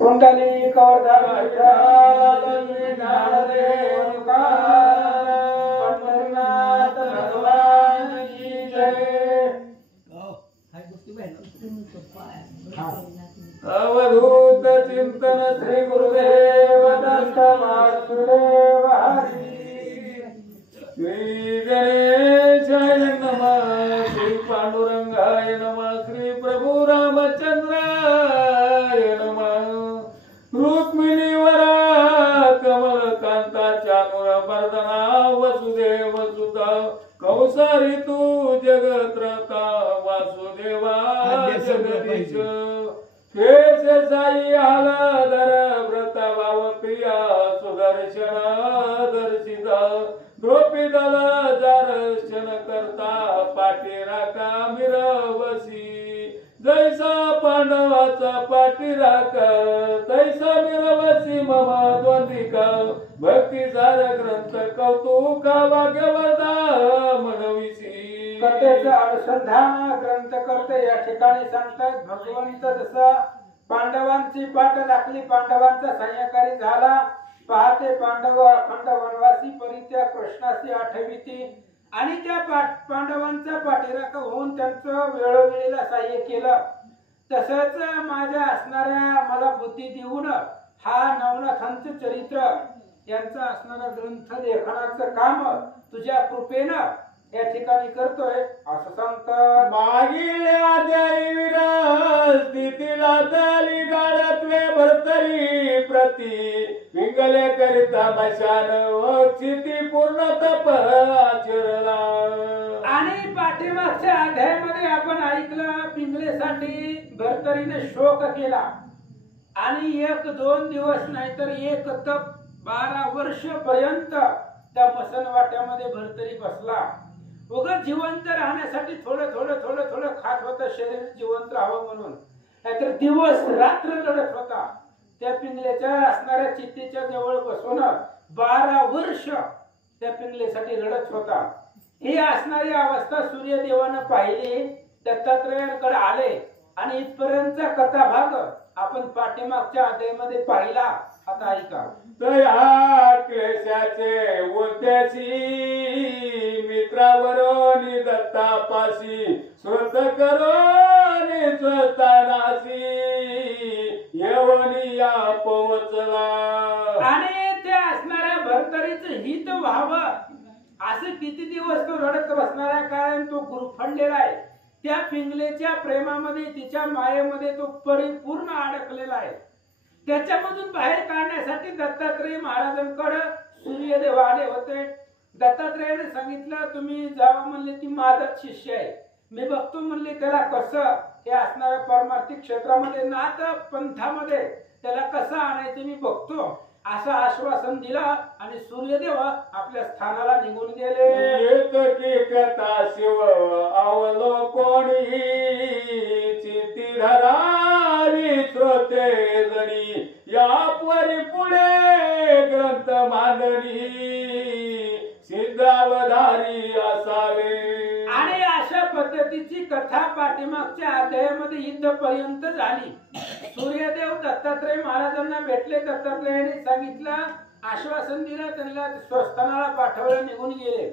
पुंडलिक वरदान श्री ज्ञानदेव पंढरीनाथ भगवान की जय। अवधूत चिंतन श्री गुरुदेव दत्त वासुदेव हरी। श्री गणेशाय नमः, श्री पांडुरंगाय नमः, श्री प्रभु रामचंद्राय नमः। रुक्मिणीवरा कमलकांता चानुरमर्दना वसुदेव सुता कौसारी तू जगत्रता वासुदेवा जगदीश। शेष साई आलाधर व्रत भाव प्रिया सुदर्शन दर्शिता द्रौपदल दर्शन करता पाठीराखा मिरवसी। जैसा पांडवाचा पाठीराख तैसा मिरवसी मम द्वंद्विका। भक्तिसार ग्रंथ कौतुका भाग्यवदा म्हणविसी। कथेचं अनुसंधान ग्रंथकर्ते या ठिकाणी सांगतात भगवंत जसा पांडवांची पाठ राखली, पांडवांचा सहाय्यकारी झाला। पहाटे पांडव अखंड वनवासी परित्याग कृष्णाशी आठविती आणि त्या पांडवांचा पाठीराख होऊन त्यांचं वेळोवेळीला सहाय्य केलं। तसंच माझ्या असणाऱ्या मला बुद्धी देऊन हा नवनाथांचं चरित्र यांचा असणारा ग्रंथ लेखनाचं काम तुझ्या कृपेनं या ठिकाणी करतोय असं सांगतात। मागिल्या देवीरा स्थितीला तली गाडत्वे भरतरी प्रती विंगले करिता मशान वक्षिती पूर्ण तप आचरला। आणि पाठीमागच्या अध्यायामध्ये आपण ऐकलं पिंगलेसाठी भरतरीने शोक केला आणि 1-2 दिवस नाहीतर एक तप 12 वर्ष पर्यंत त्या मसनवाट्यामध्ये भरतरी बसला। उगाच जिवंत राहण्यासाठी थोडं थोडं थोडं थोडं खात होतं, शरीर जिवंत राहावं म्हणून। नाहीतर दिवस रात्र लढत होता। त्या पिंगलेच्या असणाऱ्या चित्तीच्या जवळ बसून 12 वर्ष त्या पिंगलेसाठी लढत होता। ही असणारी अवस्था सूर्यदेवानं पाहिली, दत्तात्रयाकडे आले आणि इथपर्यंतचा कथाभाग आपण पाठीमागच्या अध्यायामध्ये पाहिला। आता ऐका। दया क्लेशाचे उद्याची मित्रावरोनी दत्तापाशी स्वत करोनी स्वतानाशी येवनी या पोचला। आणि त्या असणाऱ्या भरतरीचं हित व्हावं असं किती दिवस तो रडत बसणार आहे, कारण तो गुरफंडलेला आहे। त्या पिंगलेच्या प्रेमामध्ये तिच्या मायेमध्ये तो परिपूर्ण अडकलेला आहे। त्याच्यामधून बाहेर काढण्यासाठी दत्तात्रय महाराजांकडे सूर्यदेव आले होते। दत्तात्रयाने सांगितलं तुम्ही जावा म्हणले, ती माझाच शिष्य आहे, मी बघतो म्हणले त्याला कसं हे असणाऱ्या परमार्थिक क्षेत्रामध्ये नाथ पंथामध्ये त्याला कसं आणायचं मी बघतो असं आश्वासन दिला आणि सूर्यदेव आपल्या स्थानाला निघून गेले। येत की कथा शिव अवलोकोणी चिती धरावी श्रोते जणी या परी पुढे ग्रंथ मांडणी सिद्धावधारी असावे। आणि अशा पद्धतीची कथा पाठीमागच्या अध्यायामध्ये इथपर्यंत झाली। सूर्यदेव दत्तात्रय महाराजांना भेटले, दत्तात्रयाने सांगितलं, आश्वासन दिलं, त्यांना स्वस्थानाला पाठवलं, निघून गेले।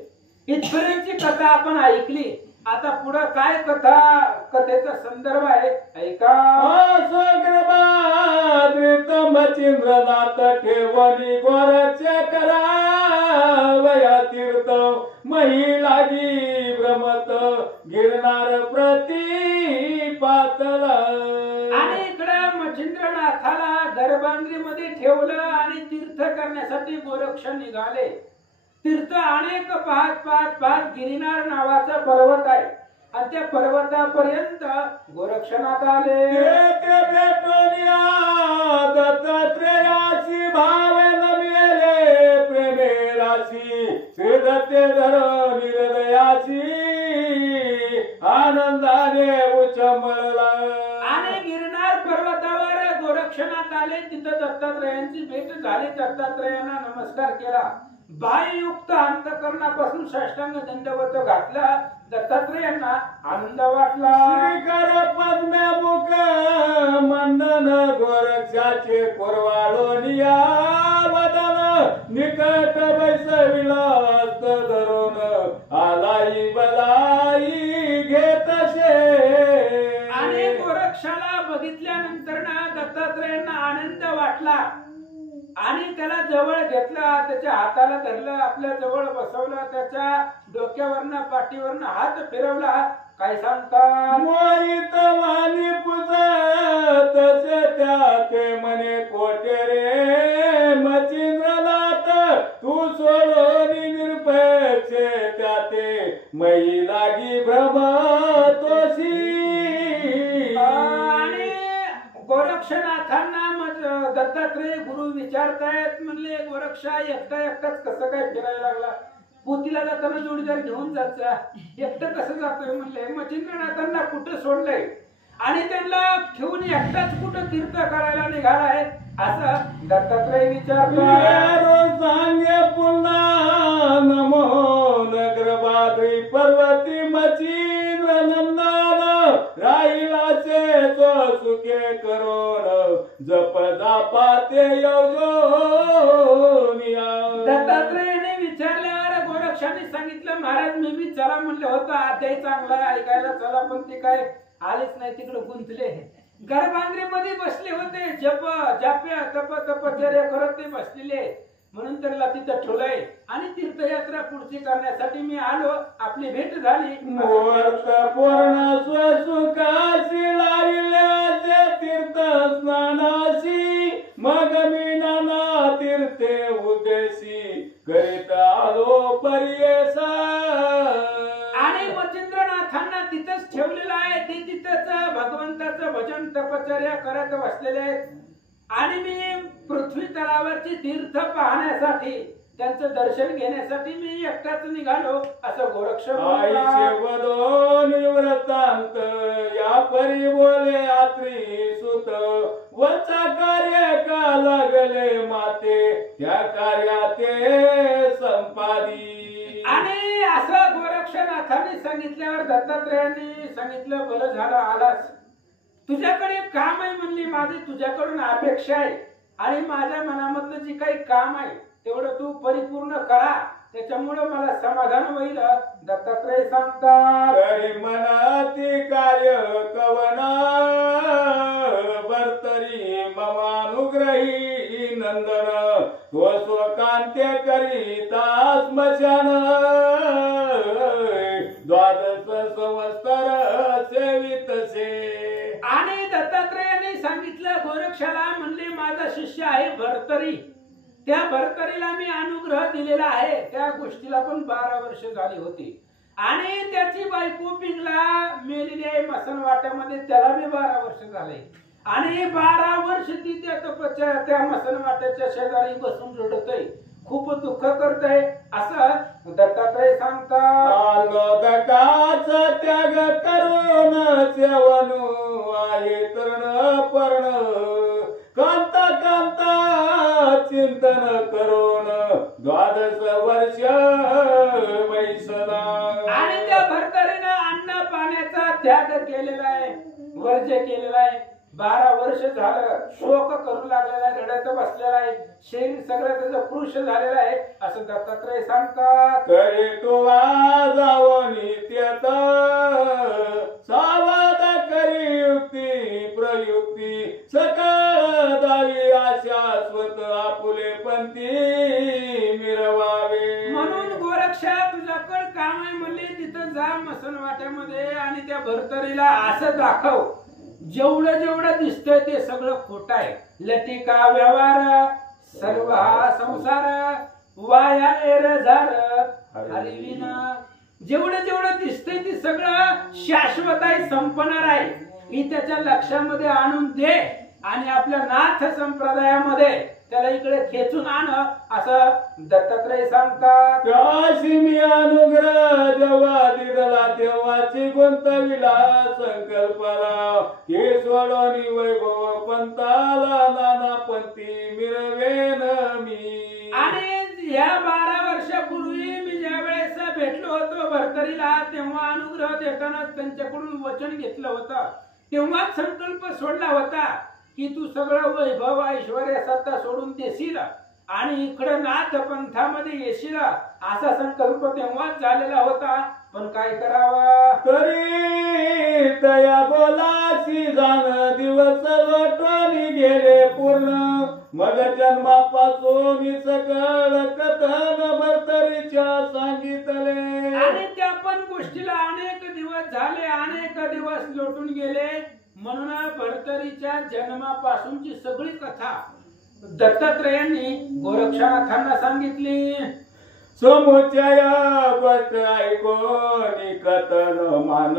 इथपर्यंतची कथा आपण ऐकली। आता पुढे काय कथा, कथेचा संदर्भ आहे ऐका। मचिंद्रनाथ ठेवणी गोरच्या करावया तीर्थ महिलागी भ्रमत गिरणार प्रति पातला। आणि इकडे मचिंद्रनाथाला गर्भांगीमध्ये ठेवलं आणि तीर्थ करण्यासाठी गोरक्ष निघाले। तीर्थ अनेक पाहत गिरिनार नावाचा पर्वत आहे आणि त्या पर्वतापर्यंत गोरक्षनाथ आले। दत्तात्रयासी भावेन मिळाले प्रेमे राशी श्री दत्तेधर निर्दयासी आनंदाने उचंबळला। आणि गिरनार पर्वतावर गोरक्षनाथ आले, तिथं दत्तात्रयांची भेट झाली। दत्तात्रयांना नमस्कार केला, बाह्ययुक्त अंतःकरणापासून साष्टांग दंडवत घातला दत्तात्रेयांना आनंद वाटला. श्रीकर पद्ममुख मंडन गोरक्षाचे कोरवाळोनिया वदन निकट बैसविला हस्त धरून आलाई बलाई घेतशे. आणि गोरक्षाला बघितल्यानंतर ना दत्तात्रेयांना आनंद वाटला आणि त्याला जवळ घेतला, त्याच्या हाताला धरलं, आपल्या जवळ बसवलं, त्याच्या डोक्यावरनं पाठीवरनं हात फिरवला. काय सांगतात? मोहित वाणी पुजत तसे त्या ते म्हणे कोटे रे मचिंद्रनाथ तू सोडून निरपेक्ष त्या ते मै लागी भ्रम तोशी. आणि गोरक्षनाथांना दत्तात्रेय गुरु विचारतायत, म्हणले गोरक्षा एकटा एकटाच कसं काय फिरायला लागला? पोतीला जाताना जोडीदार घेऊन जायचा, एकटं कसं जातोय म्हणले. मचिंद्रनाथांना कुठं सोडलंय आणि त्यांना ठेवून एकटाच कुठं तीर्थ करायला निघालाय असं दत्तात्रेय विचारतात. सांगे पुन्हा नमो नगरबाद्री पर्वती मचिंद्र नंदन राहिलाचे तो सुखे करोन जप जापा ते योजोनिया. दत्तात्रेयाने विचारल्यावर गोरक्षाने सांगितलं, महाराज मी बी चला म्हणलं होतं, आध्याय चांगला ऐकायला चला, पण ते काय आलेच नाही, तिकडे गुंतले. गर्भांगरीमध्ये बसले होते, जप जाप्या तप तपचर्या करत ते बसलेले, म्हणून त्यांना तिथं ठेवलंय आणि तीर्थयात्रा पुढची करण्यासाठी मी आलो, आपली भेट झाली. मूर्त पूर्ण स्वसुखाशी लाविले तीर्थ स्नानाशी मग मी नाना तीर्थे उद्देशी करीत आलो पर्येसा. आणि मचिंद्रनाथांना तिथंच ठेवलेलं आहे, ते तिथंच भगवंताचं भजन तपचर्या करत बसलेले आहेत. आणि मी पृथ्वी तलावरची तीर्थ पाहण्यासाठी, त्यांचं दर्शन घेण्यासाठी मी एकटाच निघालो असं गोरक्ष वदो निवृत्तांत या परी बोले आत्री सुत वचा कार्य का लागले माते त्या कार्याते संपादी. आणि असं गोरक्षनाथांनी सांगितल्यावर दत्तात्रेयांनी सांगितलं, बरं झालं आलास, तुझ्याकडे काम आहे म्हणली, माझी तुझ्याकडून अपेक्षा आहे आणि माझ्या मनामधलं जे काही काम आहे तेवढं तू परिपूर्ण करा, त्याच्यामुळे मला समाधान होईल. दत्तात्रेय सांगतात, तरी मनाती कार्य कवना बर्तरी ममानुग्रही नंदन तो स्वकांत्य करिता स्मशान द्वादश संवत्सर सेवितसे. आणि दत्तात्रेयांनी सांगितलं गोरक्षाला, म्हणले माझा शिष्य आहे भर्तरी, त्या भर्तरीला मी अनुग्रह दिलेला आहे, त्या गोष्टीला पण 12 वर्ष झाली होती आणि त्याची बायको पिंगला मेलेली आहे मसन वाट्यामध्ये, त्याला बी 12 वर्ष झाले आणि 12 वर्ष ती त्या मसन वाट्याच्या शेजारी बसून रडतय, खूप दुःख करतय असं दत्तात्रय सांगतात. त्याग करून सेवनु आहे तरण पर्ण कांता कांता चिंतन करून 12 वर्ष वैसना. आणि त्या भरतरीनं अन्न पाण्याचा त्याग केलेला आहे, वर्ज्य केलेला आहे. 12 वर्ष झालं शोक करू लागलेला आहे, रडत बसलेला आहे, शरीर सगळं त्याचं कृश झालेलं आहे असं दत्तात्रय सांगतात. तरी तो जावनी त्यात सावध करी युक्ती प्रयुक्ती सकाळ दावी शाश्वत आपुले पंथी मिरवावे. म्हणून गोरक्षा तुझ्याकडे काम आहे म्हणले, तिथं जा मसन वाट्यामध्ये आणि त्या भरतरीला असं दाखव जेवढं जेवढं दिसतंय ते सगळं खोट आहे, लटिका व्यवहार सर्व हा संसार वाया एरझार हरिविना. जेवढं जेवढं दिसतंय ते सगळं शाश्वत आहे, संपणार आहे, ही त्याच्या लक्षामध्ये आणून दे आणि आपल्या नाथ संप्रदायामध्ये त्याला इकडे खेचून आण असं दत्तात्रय सांगतात. त्याशी मी अनुग्रह जेव्हा दिला तेव्हाची गुंतविला संकल्पाला हे सोडोनी वैभव पंताला नाना पंथी मिरवेन मी. आणि या 12 वर्षापूर्वी मी ज्या वेळेस भेटलो होतो भरतरीला तेव्हा देताना त्यांच्याकडून वचन घेतलं होतं, तेव्हाच संकल्प सोडला होता की तू सगळं वैभव ऐश्वर्य सत्ता सोडून देशील आणि इकडे नाथ पंथामध्ये येशील, असा संकल्प तेव्हाच झालेला होता. पण काय करावा, तरी तया बोलासी जाण दिवस लोटून गेले पूर्ण. मग जन्मापासून सकळ कथन भरतरीच्या सांगितले. आणि त्या पण गोष्टीला अनेक दिवस झाले, अनेक दिवस लोटून गेले. म्हणून भरतरीच्या जन्मापासूनची सगळी कथा दत्तात्रयांनी गोरक्षनाथांना सांगितली. समुचय गोष्ट ऐकोनी कथन मान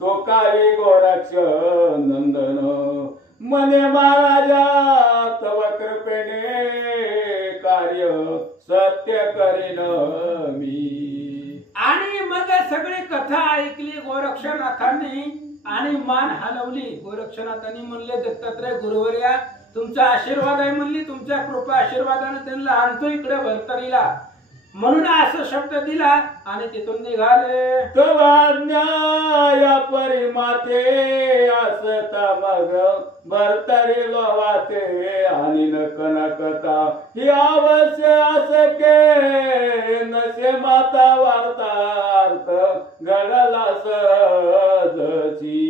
तो काही गोरक्ष नंदन. मने महाराजा तव कृपेने कार्य सत्य करीन मी. आणि मग सगळी कथा ऐकली गोरक्षनाथांनी आणि मान हलवली. गोरक्षनाथांनी म्हणले, दत्तात्रय गुरुवर्या तुमचा आशीर्वाद आहे म्हणली, तुमच्या कृपा आशीर्वादाने त्यांना आणतो इकडे भरतरीला, म्हणून असं शब्द दिला आणि तिथून निघाले. तवाज्ञा परिमाते असता मग भरतरी लोवाते आणि नक नकता ही अवश्य असके नसे माता वार्तार्थ घडला सहजची.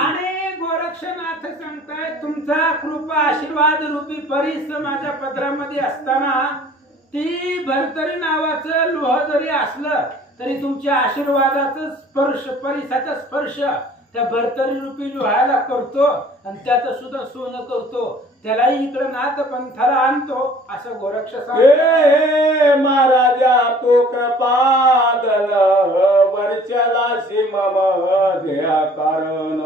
आणि गोरक्षनाथ सांगताय, तुमचा कृपा आशीर्वाद रूपी परीस माझ्या पदरामध्ये असताना ती भरतरी नावाचं लोह जरी असलं तरी तुमच्या आशीर्वादाचा स्पर्श, परिसाचा स्पर्श त्या भरतरी रूपी लोहाला करतो आणि त्याचं सुद्धा सोनं करतो, त्यालाही इकडे नाथ पंथाला आणतो, असं गोरक्ष सांगतो. महाराजा तो कृपादल वर्षाला मम ध्येया कारण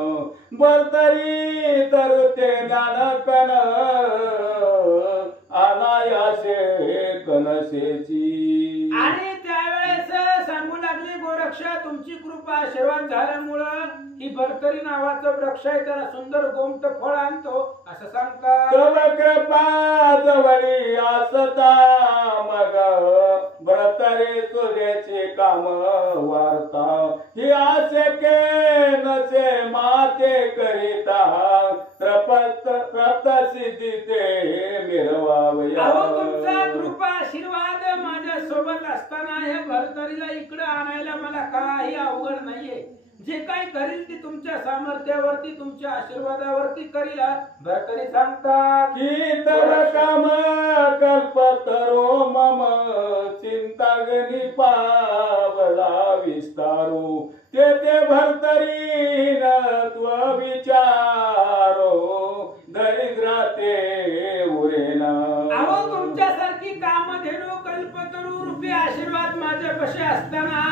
भरतरी तरुते ज्ञानकन अनायासे कनसेची. आणि त्यावेळेस सांगू लागले गोरक्ष, तुमची कृपा आशीर्वाद झाल्यामुळं ही भरतरी नावाचं वृक्ष आहे, त्याला सुंदर गोमट फळ आणतो, असं सांगतात. तव कृपा जवळी असता मग भरतरी तुझ्याचे काम वार्ता ही आशके नसे माते करिता त्रप्त सिद्धी ते मिरवावया. तुमचा कृपा आशीर्वाद माझ्या सोबत असताना ह्या भरतरीला इकडे आणायला मला काही अवघड नाहीये. जे काही करील ती तुमच्या सामर्थ्यावरती, तुमच्या आशीर्वादावरती करील. भरतरी सांगतात की तव काम कल्पतरो मम चिंतागनी पावला विस्तारो ते भरतरी त्व विचारो दरिद्राते उरेना. अहो तुमच्यासारखी कामधेनू कल्पतरू रूपी आशीर्वाद माझ्यापाशी असताना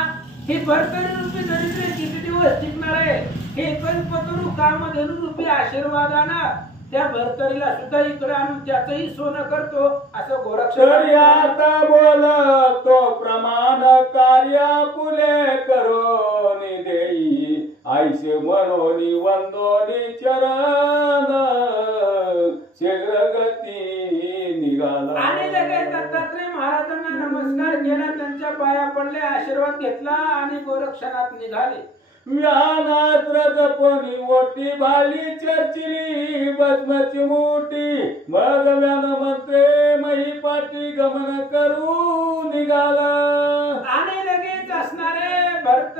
हे भरतरी रूपी दरिद्र किती दिवस टिकणार आहे. हे कल्पतरू कामधेनू रूपी आशीर्वादानं त्या भरतरीला सुद्धा इकडे आणून त्याचंही सोनं करतो, असं गोरक्ष. आता बोलतो प्रमाण कार्य पुले करोनी देई आईसे मनोनी वंदोनी चरण शीघ्र गती निघाला. आणि लगेच दत्तात्रय महाराजांना नमस्कार केला, त्यांच्या पाया पडले, आशीर्वाद घेतला आणि गोरक्षनाथ निघाले. व्यानात्र जपणी ओटी भाली चर्चिली भस्मची मोठी मग व्यान मंत्रे मही पाठी गमन करू निघाला. आणि लगेच असणारे भरत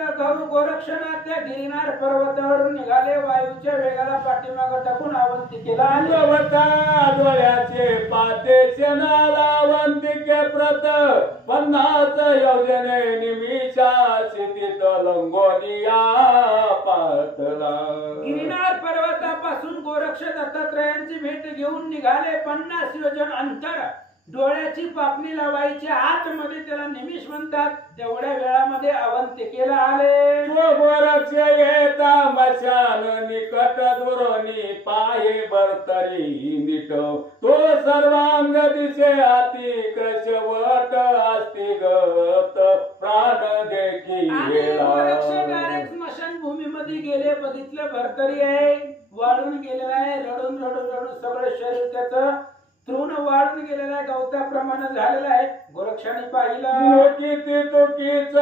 गोरक्षनाथ त्या गिरिनार पर्वतावरून निघाले. वायूच्या वेगाला पाठीमाग टाकून अवंतिकेला आले. डोळ्याचे पाते शेणाला अवंतिके प्रत 50 योजने निमिषा स्थितीत लंगोनिया पातला. गिरिनार पर्वतापासून गोरक्ष दत्तात्रयांची भेट घेऊन निघाले. 50 योजन अंतर. डोळ्याची पापणी लावायची, आतमध्ये त्याला निमिष म्हणतात. तेवढ्या वेळामध्ये अवंतिकेला आले. गोरक्ष येता मशान निकट दुरोनी पाये भरतरी नीट तो सर्वांग दिसे अति क्रशवट अस्ति गत प्राण देखी स्मशान भूमीमध्ये गेले. बघितलं भरतरी आहे, वाळून गेलेला आहे, रडून रडून रडून सगळं शरीर त्याचं तृण वाळून गेलेला आहे, गवताप्रमाणे झालेला आहे. गोरक्षाने पाहिलं किती चुकीच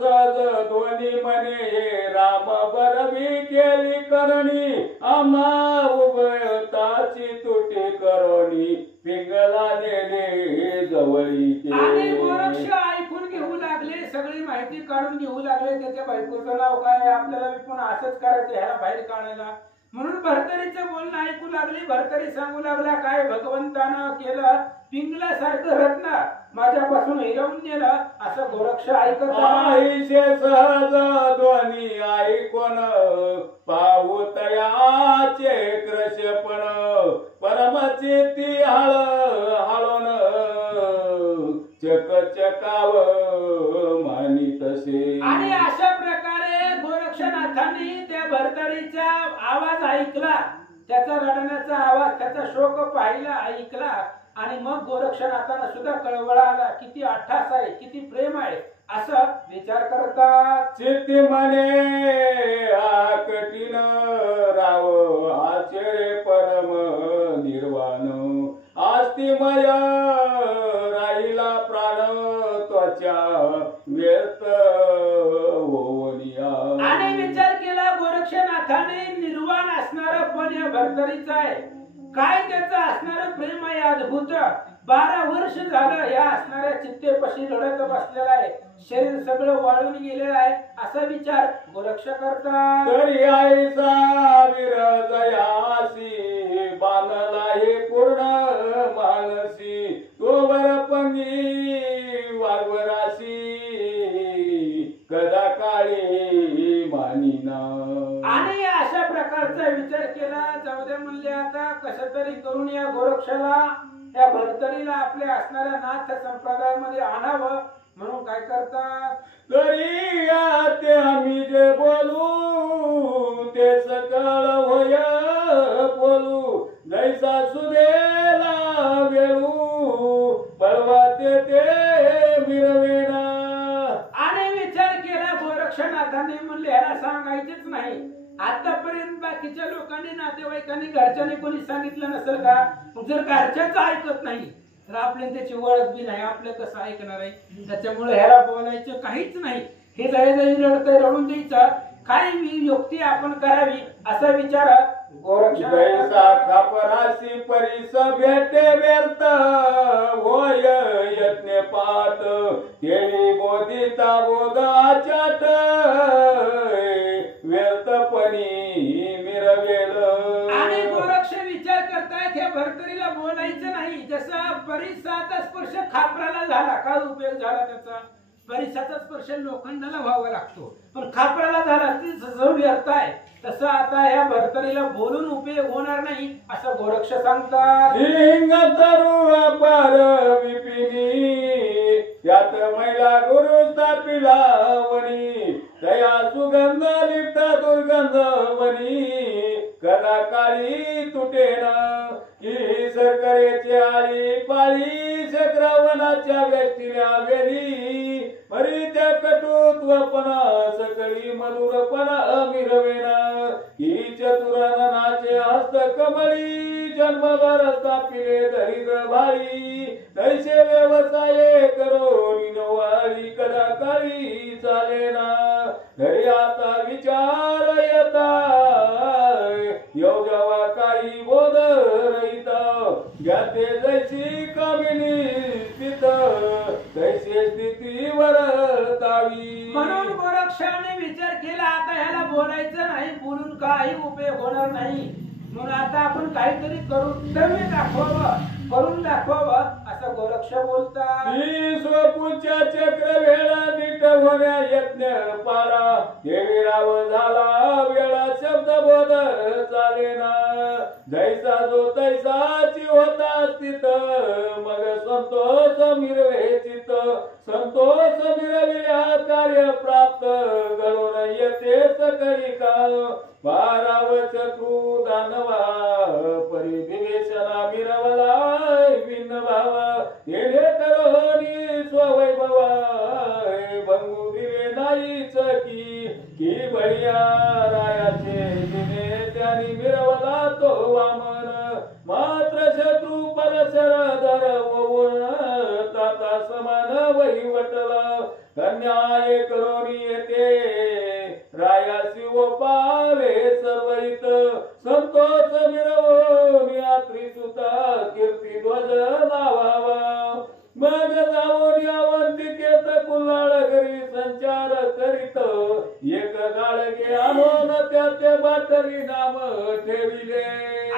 सज दोन्ही म्हणे हे राम बरवी केली करणी आम्हा उभयताची तुटी करोनी पिंगला नेले जवळी आणि गोरक्ष ऐकून घेऊ लागले, सगळी माहिती काढून घेऊ लागले. त्याच्या बायकोचं नाव काय, आपल्याला पुन्हा असंच करायचं ह्याला बाहेर काढायला. म्हणून भरतरीचं बोलणं ऐकू लागली. भरतरी सांगू लागला, काय भगवंतानं केलं, पिंगलासारखं रत्न माझ्यापासून हिरवून नेलं. असं गोरक्ष ऐकत आईशे सहज ध्वनी ऐकून पाहुतयाचे कृष्यपण परमचित्ती हळून चकचकाव मानी तसे. आणि अशा प्रकारे गोरक्षनाथांनी त्या भरतरीचा आवाज ऐकला, त्याचा रडण्याचा आवाज, त्याचा शोक पाहिला, ऐकला. आणि मग गोरक्षनाथांना सुद्धा कळवळा आला, किती अट्ठास आहे, किती प्रेम आहे, असं विचार करतात. चित्ती म्हणे कठीण राव आचरे परम निर्वाण आस्तिमय राहिला प्राण त्वचा व्यस्त होनिया. आणि विचार केला गोरक्षनाथाने, निर्वाण असणारा पण या भरतरीचा आहे, काय त्याचं असणारं प्रेम आहे अद्भुत. 12 वर्ष झालं या असणाऱ्या चित्तेपाशी लढत बसलेला आहे, शरीर सगळं वाळून गेलेलं आहे, असा विचार गोरक्ष करतात. तरी आईचा विरजयासी बांधला हे पूर्ण मानसी तोवर पंगी वाघवराशी कदा काळी मानिना. आणि अशा प्रकारचा विचार केला. जाऊ दे म्हणले, आता कसं तरी करून या गोरक्षाला, या भरतरीला आपल्या असणाऱ्या नाथ संप्रदायामध्ये आणावं. म्हणून काय करतात, तरी ते आम्ही जे बोलू ते सकळ होय बोलू जैसा सुदेला वेळू बळवा ते मिरवेना. आणि विचार केला गोरक्षनाथाने, म्हणले ह्याला सांगायचेच नाही. आतापर्यंत बाकीच्या लोकांनी, नातेवाईकांनी, घरच्यांनी कोणी सांगितलं नसेल का? जर घरच्याच ऐकत नाही तर आपल्याला त्याची ओळख बी नाही, आपलं कसं ऐकणार आहे? त्याच्यामुळे ह्याला बोलायचं काहीच नाही. हे जय रडतंय, रडून द्यायचं, काय युक्ती आपण करावी असा विचार गोरक्ष. जैसा खापराशी परिस भेटे व्यर्थ होय यज्ञ पाठ केली बोधिता बोधाचाट व्यर्थपणी मिरवेल. आणि गोरक्ष विचार करतायत, हे भरतरीला बोलायचं नाही. जसा परिसाचा स्पर्श खापराला झाला, काय उपयोग झाला त्याचा? परिसाचा स्पर्श लोखंडाला व्हावा लागतो, पण खापराला झाला ती जो व्यर्थ आहे. तसं आता या भरतरीला बोलून उपयोग होणार नाही असं गोरक्ष सांगतात. लिंग तरू अपार विपिनी यात मैला गुरु स्थापिला वनी दया सुगंध लिप्त दुर्गंध वनी कदा काळी तुटेना की सरकरेची आळी पाळी चक्रवनाच्या व्यक्तीला वेली मरी त्या कटुत्वपणा सकळी मधुरपणा मिरवेना ही चतुराननाचे हस्त कमळी जन्मभर स्थापिले दरिद्र भाळी तैसे व्यवसाय करो निनवाळी कदा काळी चालेना. घरी आता विचार येता येऊ जेव्हा काही बोध रहित ज्ञाते जैसी कामिनी स्थित तैसे स्थितीवर तावी. म्हणून गोरक्षाने विचार केला, आता ह्याला बोलायचं नाही, बोलून काही उपयोग होणार नाही. म्हणून आता आपण काहीतरी करून दाखवावं, करून दाखवावं असं गोरक्ष बोलतात. स्वपुच्या चक्र वेळा नीट होण्या यज्ञ पाळा हे विराव झाला वेळा शब्द बोध चालेना जैसा जो तैसाची होता स्थित मग संतोष मिरवे चित संतोष मिरविल्या कार्य प्राप्त घडून येते सकळी काळ बाराव चक्रू दानवा परिविवेशना मिरवला भिन्न भावा येणे करोनी स्ववैभवा भंगू दिले नाहीच की बळिया रायाचे दिने त्यांनी मिरवला तो वामन मात्र शत्रू पर शरदर होऊन ताता समान वहीवटला कन्या एक रोणी येते रायासी व पावे सर्वहित संतोष मिरवून यात्री सुता कीर्ती ध्वज लावावा मग जाऊन अवंतिकेत कुल्हाळ घरी संचार करीत एक गाडगे आणून त्याचे बाटली नाम ठेविले.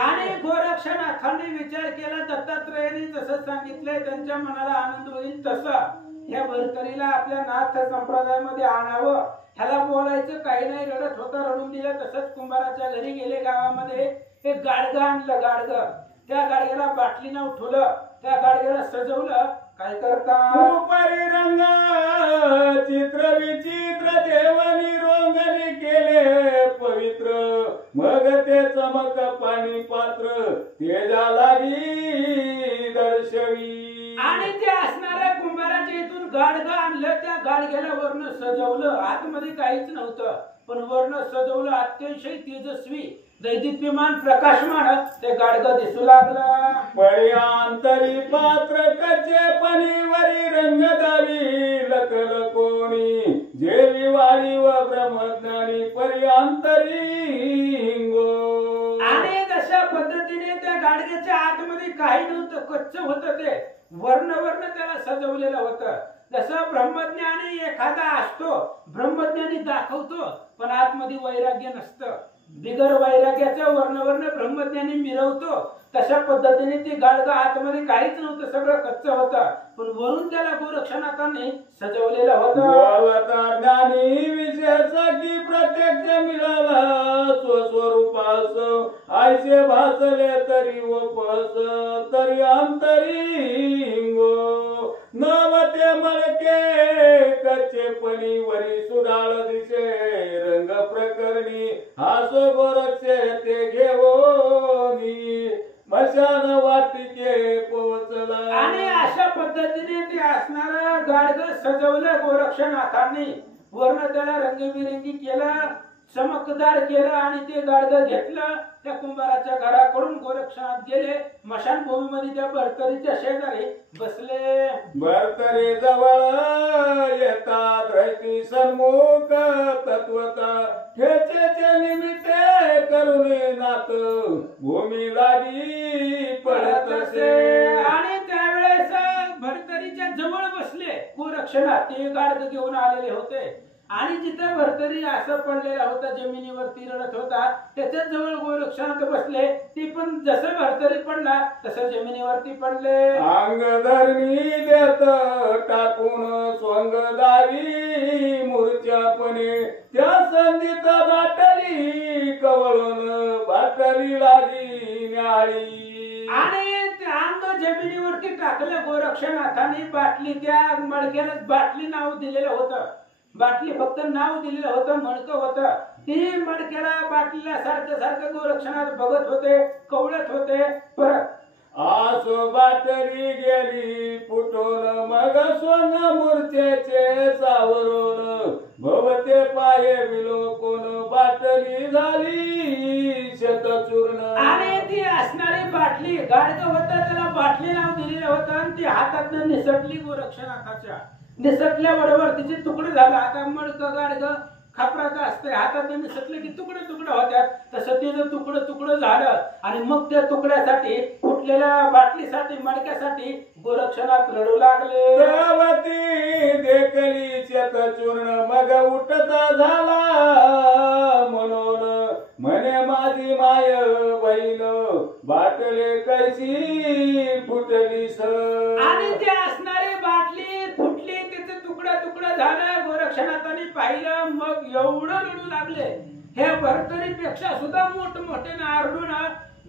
आणि गोरक्षनाथांनी विचार केला दत्तात्रयाने जसं सांगितलंय त्यांच्या मनाला आनंद होईल तसं या भरतरीला आपल्या नाथ संप्रदायामध्ये आणावं. ह्याला बोलायचं काही नाही, रडत होता रडून दिलं. तसंच कुंभाराच्या घरी गेले. गावामध्ये एक गाडगं आणलं. गाडगं त्या गाडग्याला बाटलीनं उठवलं, त्या गाडग्याला सजवलं. काय करता उपरी रंग चित्र विचित्र देवानी रोंगणी केले पवित्र मग ते चमक पाणी पात्र तेजा लागी दर्शवी. आणि ते असणाऱ्या कुंभाराच्या इथून गाडगं आणलं. त्या गाडग्याला वर्ण सजवलं. आतमध्ये काहीच नव्हतं पण वर्ण सजवलं. अतिशय तेजस्वी दैदिप्यमान प्रकाशमान ते गाडगं दिसू लागलं. पर्यांतरी पात्र कच्चे पणीवरी रंग दावी लकल कोणी जेवी वाळी व ब्रह्मज्ञानी पर्यांतरी हिंगो. आणि जशा पद्धतीने त्या गाडग्याच्या आतमध्ये काही नव्हतं, कच्च होतं. ते वर्ण त्याला सजवलेलं होतं. जसं ब्रह्मज्ञानी एखादा असतो, ब्रह्मज्ञानी दाखवतो पण आतमध्ये वैराग्य नसतं. बिगर वैराग्याचं वर्ण ब्रह्मज्ञानी मिरवतो. तशा पद्धतीने ते गाडगं आतमध्ये काहीच नव्हतं, सगळं कच्च होतं पण वरून त्याला गोरक्षनाथांनी सजवलेलं होतं. ज्ञानी विशेष की प्रत्यक्ष मिळाला स्वस्वरूपास आयसे भासले तरी वपस तरी अंतरी हिंगो नवते मळके कच्चे पणी वरी सुडाळ दिसे रंग प्रकरणी हासो गोरक्ष ते घेवोनी मशान वाटिके पोचला. आणि अशा पद्धतीने ते असणारा गाडगं सजवलं गोरक्षनाथांनी. वर्ण त्याला रंगबिरंगी केलं, चमकदार केलं आणि ते गाडगं घेतलं. त्या कुंभाराच्या घराकडून गोरक्षनाथ गेले. मशानभूमीमध्ये त्या भरतरीच्या शेजारी बसले. भरतरी जवळ येता दृष्टी सन्मुख तत्वता ठेचेचे निमित्ते करुणे नात भूमी लागी पडत असे. आणि त्यावेळेस भरतरीच्या जवळ बसले गोरक्षनाथ. ते गाडगं घेऊन आलेले होते आणि जिथे भरतरी असं पडलेला होता, जमिनीवरती रडत होता, त्याच्याच जवळ गोरक्षनाथ बसले. ती पण जसं भरतरी पडला तसं जमिनीवरती पडले. अंग धरणी देत टाकून स्वंग दावी मूर्छापणे त्या संधीत बाटली कवळून बाटली लागी न्याळी. आणि ते अंग जमिनीवरती टाकलं गोरक्षनाथाने. बाटली त्या मडक्याला बाटली नाव दिलेलं होतं. बाटली फक्त नाव दिलेलं होतं, मडकं होतं. ती मडक्याला बाटलीला सारखं गोरक्षनाथ बघत होते, कवळत होते. परत आसो बाटली गेली फुटून मग सोन मूर्छेचे सावरून भवते पाये विलोकून बाटली झाली शतचूर्ण. आणि ती असणारी बाटली गाडगं होतं, त्याला बाटली नाव दिलेलं होतं आणि ती हातातनं निसटली गोरक्षनाथाच्या. निसटल्याबरोबर तिचे तुकडे झाले. आता मडकं गाडगं खापराचं असतंय, हातात निसटलं की तुकडे होत्यात. तसं तिचं तुकडं झालं. आणि मग त्या तुकड्यासाठी फुटलेल्या बाटलीसाठी मडक्यासाठी गोरक्षनाथ रडू लागले. देवती देखली शतचूर्ण मग उठता झाला म्हणून म्हणे माझी माय बहीण बाटले कैसी फुटली स. आणि ते असणारी बाटली फुटली, तिचं तुकडं झालं. गोरक्षनाथाने पाहिलं, मग एवढं रडू लागले. हे भरतरीपेक्षा सुद्धा मोठमोठे आरडून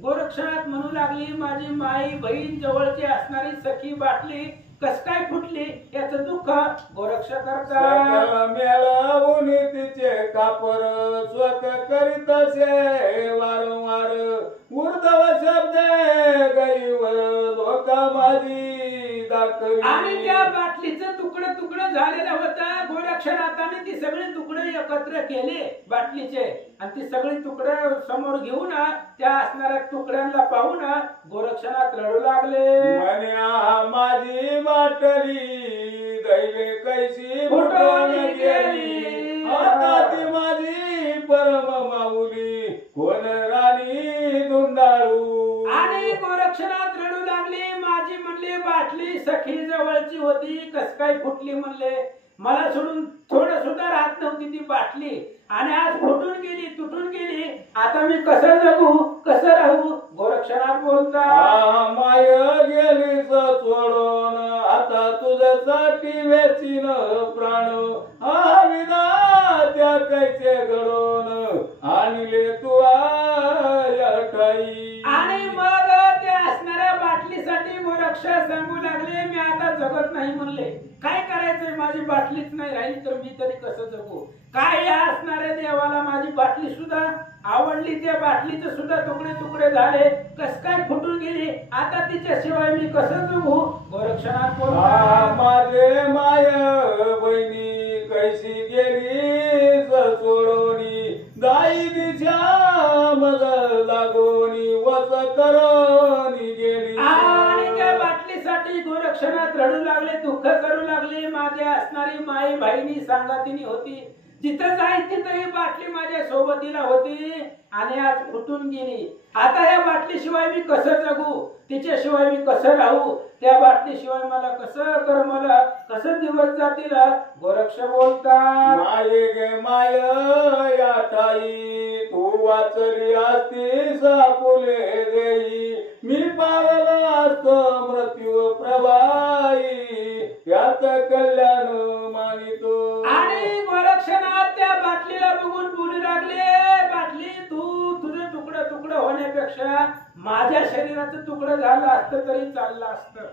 गोरक्षनाथ म्हणू लागली, माझी माई बहीण जवळची असणारी सखी बाटली कस काय फुटली, याचं दुःख गोरक्ष करता. मेळवून तिचे कापर स्वत करीत असे वारंवार उर्धव शब्द गरीवर लोका माझी दाखली. आणि त्या बाटलीचं तुकडं तुकडं तुकडं झालेलं होतं. गोरक्षनाथाने ती सगळी तुकडे एकत्र केले बाटलीचे आणि ती सगळी तुकडं समोर घेऊन त्या असणाऱ्या तुकड्यांना पाहून गोरक्षनाथ रडू लागले. म्हण्या माझी बाटली दैवे कैसी फुटून गेली, आता ती माझी परम माऊली कोण राणी धुंदाळू. आणि गोरक्षनाथ रडू लागले. माझी म्हणले बाटली सखी जवळची होती, कस काय फुटली म्हणले. मला सोडून थोडं सुद्धा राहत नव्हती ती बाटली आणि आज फुटून गेली, तुटून गेली. आता मी कसं जगू, कसं राहू. गोरक्षनाथ बोलता, माय गेलीच सोडून, आता तुझ्यासाठी वेचीन प्राण. हा विधात्या कैसे घडून आणले तू ठाई. आणि मग त्या असणाऱ्या बाटलीसाठी गोरक्ष सांगू लागले, मी आता जगत नाही म्हणले. काय करायचंय, माझी बाटलीच नाही राहिली तर मी तरी कसं जगू. काय या असणाऱ्या देवाला माझी बाटली सुद्धा आवडली, त्या बाटलीचे सुद्धा तुकडे तुकडे झाले, कस काय फुटून गेली. आता तिच्याशिवाय मी कसं जगू. गोरक्षनाथ बोलता, माझे माय बहिणी कैसी गेली सोडोनी, दाई दिशा मज लागोनी वस करोनी गेली. आणि त्या बाटलीसाठी गोरक्षनाथ रडू लागले, दुःख करू लागले. माझे असणारी माई बहिणी सांगातीनी होती, जिथं जाईल तिथं ही बाटली माझ्या सोबतीला होती आणि आज फुटून गेली. आता या बाटलीशिवाय मी कसं जगू, तिच्याशिवाय मी कसं राहू, त्या बाटलीशिवाय मला कसं करमला, कसं दिवस जातील. गोरक्ष बोलता, माये गे माय या ठाई, तू वाचली असतीस फुले देई, मी पावला असतो मृत्यू प्रभाई, यात कल्याण मानितो. आणि गोरक्षनाथ त्या बाटलीला बघून बोलू लागले, बाटली तू तुझं तुकडं तुकडं होण्यापेक्षा माझ्या शरीराचं तुकडं झालं असतं तरी चाललं असतं.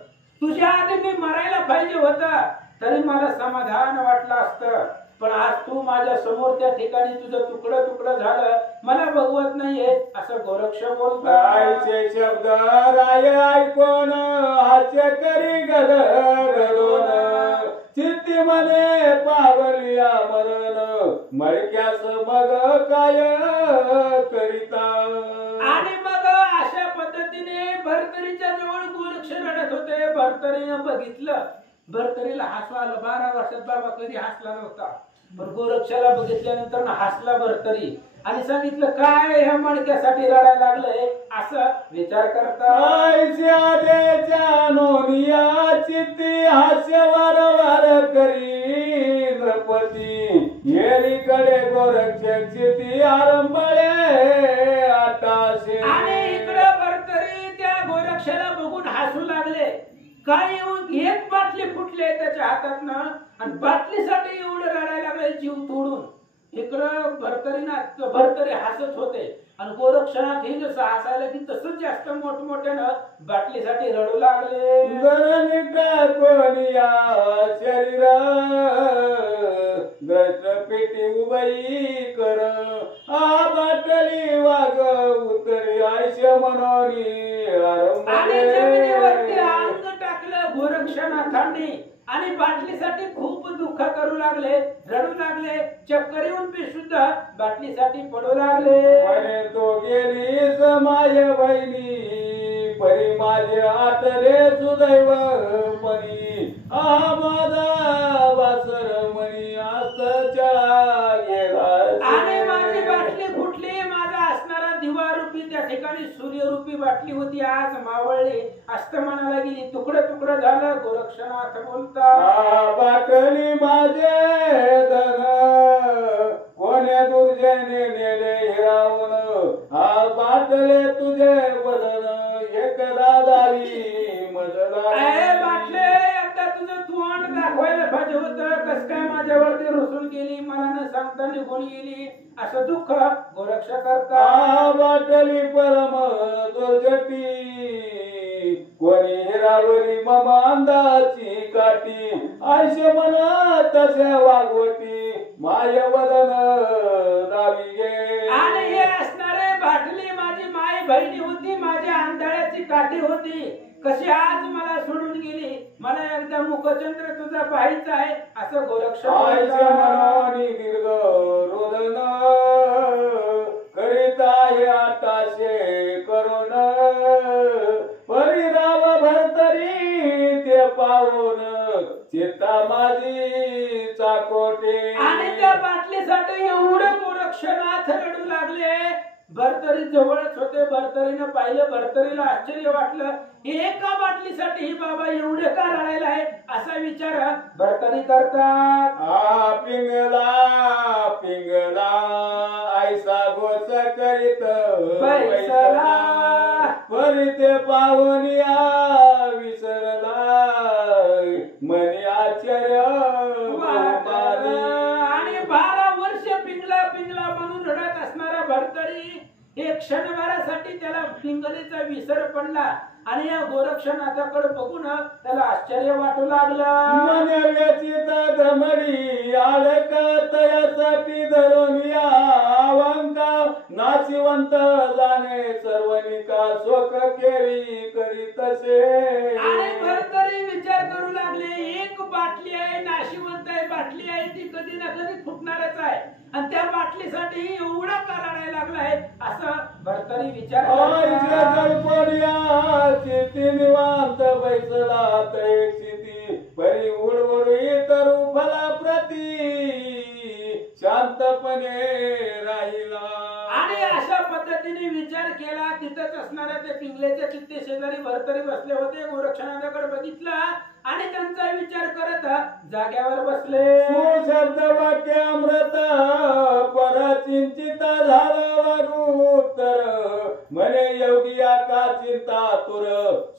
तुझ्या आधी मी मरायला पाहिजे होता तरी मला समाधान वाटलं असतं. पण आज तू माझ्या समोर त्या ठिकाणी तुझं तुकडं तुकडं झालं, मला बघवत नाहीये असं गोरक्ष बोलता. आईचे शब्द राय ऐकून हास्य करी गद गदोन, चित्ती मने पावलिया मरण, मळक्यास मग काय करिता. आणि मग अशा पद्धतीने भरतरीच्या जवळ गोरक्ष रडत होते. भरतरीनं बघितलं, भरतरीला हसू आलं. 12 वर्षात बाबा कधी हसला नव्हता, पण गोरक्षाला बघितल्यानंतर हसला भरतरी आणि सांगितलं, काय ह्या मणक्यासाठी रडायला लागलंय असं विचार करता. आईच्या देच्या नोनिया चित्ती हास्य वारंवार करी नृपती, येरीकडे गोरक्ष चित्ती आरंभळे आटाशे. आणि इकडं भरतरी त्या गोरक्षाला बघून हसू लागले. काय एक बाटली फुटली त्याच्या हातातनं आणि बाटलीसाठी एवढं रडायला लागले जीव तोडून. इकडं भरतरी हसत होते आणि गोरक्षनाथ हे जसं हसायला की तसंच जास्त मोठमोठ्यानं बाटलीसाठी रडू लागले. कोणिया शरीर द्रष्ट पेटी उबाई कर, आ बाटली वाग उतरी आयष्य मनोनी. आणि जमिनीवरती अंग टाकलं गोरक्षनाथांनी आणि बाटलीसाठी खूप दुःख करू लागले, रडू लागले. चक्कर येऊन बेशुद्ध बाटलीसाठी पडू लागले. म्हणे तो गेलीस माय बहिणी, परी माझे आटले सुदैव पणी, आ माझा वासर मणी आस्तच्या गेला. आणि माझी बाटली फुटली, माझा असणारा दिवा रूपी त्या ठिकाणी सूर्यरूपी बाटली होती, आज मावळली, अस्तमानाला गेली, तुकडं तुकडं झालं. गोरक्षनाथ बोलता, बाटली माझे धन कोण्या दुर्जने नेले हिरावून, हा बाटले तुझे बदन एकदा दावी मजला. बाटले एकदा तुझं तोंड दाखवायला पाहिजे होतं, कस काय माझ्यावरती रुसून गेली, मला न सांगता निघून गेली असं दुःख गोरक्ष करता. बाटली परम दुर्जटी, कोणी हिरावली मम अंदाची काठी, आयशे मना तसे वागवटी, माय वदन दावी गे. आणि हे असणारे बाटली माझी माय बहिणी होती, माझ्या आंधळ्याची काठी होती, कशी आज मला सोडून केली, मला एकदा मुखचंद्र तुझा पाहायचा आहे असं गोरक्ष आईच्या मनानी दीर्घ रोदन करीत आहे आताशे करुण परिणाम भरतरी ते पाहून चित्ता माझी चाकोटे. आणि त्या बाटलीसाठी एवढं गोरक्षनाथ रडू लागले. भरतरी जवळच होते, भरतरीनं पाहिलं, भरतरीला आश्चर्य वाटलं, एका बाटलीसाठी ही बाबा एवढे का रडायला आहे असा विचार भरतरी करतात. पिंगला पिंगला ऐसा गोच करीत बैसला परिते पाहुनिया विसरला मनी आश्चर्य वाटलं. आणि 12 वर्ष पिंगला पिंगला म्हणून रडत असणारा भरतरी एक क्षणभरासाठी त्याला पिंगलीचा विसर पडला आणि या गोरक्षनाथाकडे बघून त्याला आश्चर्य वाटू लागलं. मन व्यचित धमडी आडक तयासाठी धरून या अवंका नाशिवंत जाणे सर्वनिका शोक केली करी तसे. आणि भरतरी विचार करू लागले, एक बाटली आहे, नाशिवंत आहे, बाटली आहे, ती कधी ना कधी फुटणारच आहे आणि त्या बाटलीसाठी एवढा का रडायला लागलाय असं भरतरी विचार चिती निवांत बैसला तैक्षिती परी उडवडू इतर फला प्रती शांतपणे राहिला. आणि अशा पद्धतीने विचार केला. तिथंच असणाऱ्या त्या पिंगलेच्या चित्ते शेजारी भरतरी बसले होते. गोरक्षनाथाकडे बघितला आणि त्यांचा विचार करत जाग्यावर बसले. शब्द वाक्य अमृत परचिंतित झाला वागुत्तर म्हणे योगी का चिंता तुर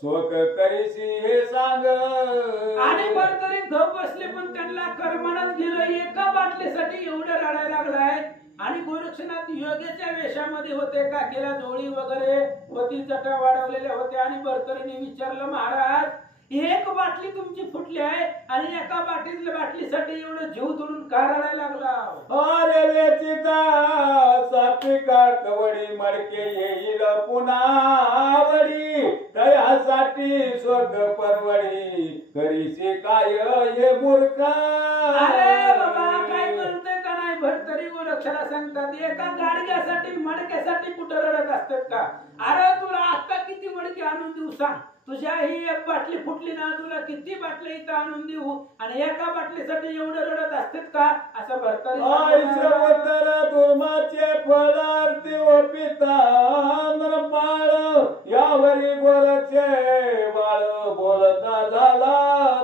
शोक करीशी हे सांग. आणि भरतरी गप बसले पण त्यांना कर्मणच गेलं. एका बाटलीसाठी एवढं रडायला लागलाय. आणि गोरक्षनाथ योग्याच्या वेशामध्ये होते, काकेला जोळी वगैरे होती, जटा वाढवलेल्या होत्या. आणि भरतरीने विचारलं, महाराज एक बाटली तुमची फुटली आहे आणि एका बाटलीसाठी एवढं जीव तोडून का रडायला लागला? अरे वेचिता सात्विका कवडी मडके येईल पुन्हा वडी तयासाठी स्वर्ग परवडी करीशी काय हे मूर्खा. अरे बाबा काय बोलतोय का नाही? भरतरी गोरक्षाला सांगतात, एका गाडग्यासाठी मडक्यासाठी कुठं रडत असतात का? अरे तुला आता किती मडके आणून देऊ सांग? तुझ्या ही एक बाटली फुटली ना, तुला किती बाटल्या इथं आणून देऊ आणि एका बाटलीसाठी एवढं रडत असतात का असं भरतरी. दुर्माचे फळार्थी व पिता नरपाळ यावरी गोरक्षे बाळ बोलता झाला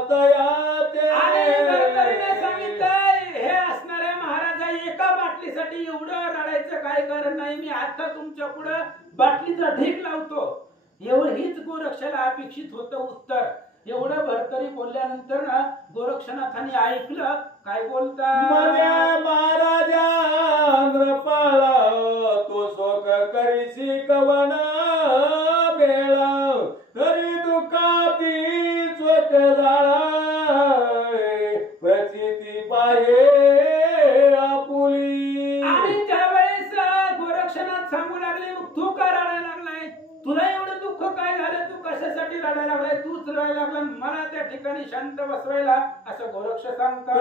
तया ते. आणि भरतरीने सांगितलं, हे असणाऱ्या महाराजा एका बाटलीसाठी एवढं रडायचं काय कारण नाही. मी आता तुमच्या पुढं बाटलीचा ढीक लावतो. एवढीच गोरक्षाला अपेक्षित होतं उत्तर. एवढं भरतरी बोलल्यानंतर ना गोरक्षनाथाने ऐकलं. काय बोलता? महाराजा नृपाळा तो शोक करीशी कवन बेळा तरी दुःखाती शोक जाळा प्रचिती पाहे आपुली. आणि त्यावेळेस गोरक्षनाथ सांगू लागले, मग तू का रडायला लागलाय? तुला एवढं दुःख काय झालं? तू कशासाठी रडायला लागलाय? तूच रडायला लागला, मला त्या ठिकाणी शांत बसवायला असं गोरक्ष सांगतात.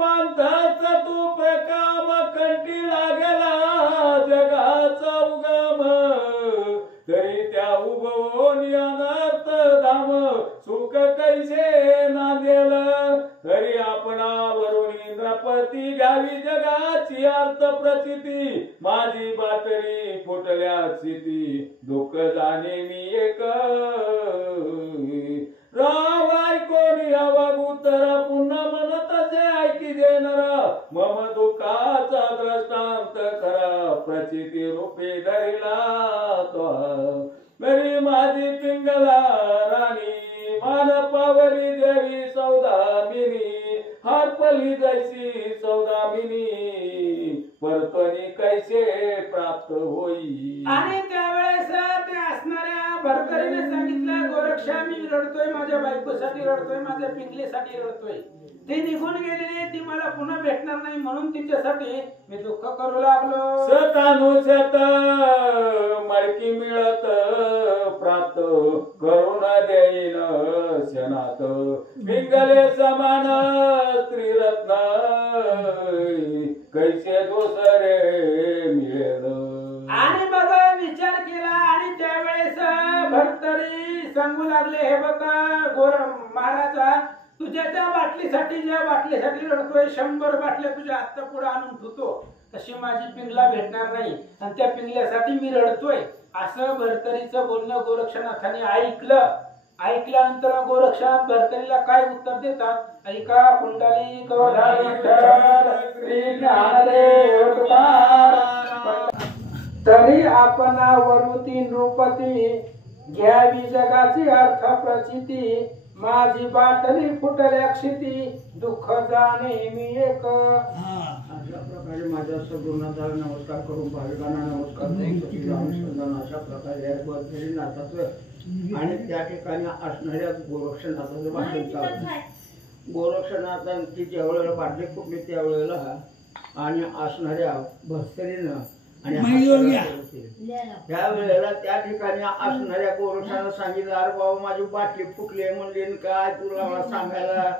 पंथाच तू प्रकाम कंठी लागला जगाचा उगम तरी त्या उगवून अनर्थ धाम सुख कैसे नांदेल तरी आपणावरून इंद्रपती घ्यावी जगाची अर्थ प्रचिती माझी बाटली फुटल्या स्थिती दुःख जाणे मी एक रावाय कोणी अवगुतर पुन्हा म्हणत असे ऐकी देणारा मम दुःखाचा दृष्टांत खरा प्रचिती रूपे धरिला तो मेरी माझी पिंगला राणी मान पावली देवी सौदामिनी हरपली जैसी सौदामिनी परतनी कैसे प्राप्त होई. आणि त्यावेळेस ते असणाऱ्या भरतरीने सांगितलं, गोरक्षा मी रडतोय, माझ्या बायकोसाठी रडतोय, माझ्या पिंगलेसाठी रडतोय. ती निघून गेलेली, ती मला पुन्हा भेटणार नाही म्हणून तिच्यासाठी मी दुःख करू लागलो. सतानुसत मडकी मिळत प्राप्त करुण देईन क्षणात पिंगले समान स्त्रीरत्न कैसे दुसरे मिळेल. आणि मग विचार केला आणि त्यावेळेस भरतरी सांगू लागले, हे बघा गोर महाराजा, तुझ्या त्या बाटलीसाठी ज्या बाटलीसाठी रडतोय 100 बाटल्या तुझ्या आत्ता पुढे आणून ठेवतो, तशी माझी पिंगला भेटणार नाही आणि त्या पिंगल्यासाठी मी रडतोय. असं भरतरीचं बोलणं गोरक्षनाथाने ऐकलं. ऐकल्यानंतर गोरक्षनाथ भरतरीला काय उत्तर देतात ऐका. कुंडली गौधारी विठ्ठल श्री ज्ञानदेव तुकाराम. तरी आपणा वरुती नृपती घ्यावी जगाची अर्थ प्रचिती. माझी बाटली फुटल्या क्षिती दुःख जाणे मी एक. अशा प्रकारे माझ्या सद्गुरुनाथाला नमस्कार करून भाविकांना नमस्कार करून अशा प्रकारे बरतरी नाथाचं आणि त्या ठिकाणी असणाऱ्या गोरक्षनाथाचं भाषण चालू. गोरक्षनाथांची ज्या वेळेला बाटली फुटली त्यावेळेला आणि असणाऱ्या भरतरीनं आणि त्यावेळेला त्या ठिकाणी असणाऱ्या गोरक्षानं सांगितलं, अरे बाबा माझी बाटली फुटली म्हणले, काय तुला मला सांगायला.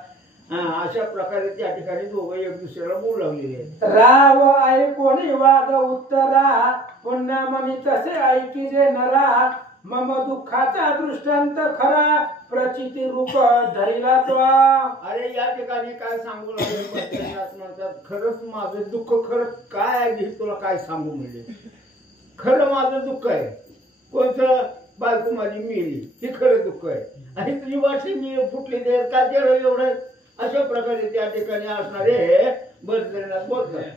अशा प्रकारे त्या ठिकाणी दोघं एक दुसऱ्याला बोलू लागलेले. राव ऐकोणी वाघ उत्तरा पुन्हा म्हणी तसे ऐकी जे नरा. मम दुःखाचा दृष्टांत खरा प्रचिती रूप धरिला तो. अरे या ठिकाणी काय सांगू लागले म्हणतात, खरंच माझं दुःख खरंच काय आहे तुला काय सांगू म्हणजे. खरं माझं दुःख आहे. कोणतं बायको माझी मेली हे खरं दुःख आहे आणि तुझी वाटली मी फुटली दे काय तेवढं एवढं. अशा प्रकारे त्या ठिकाणी असणारे बरतरीनाथ बोलतात.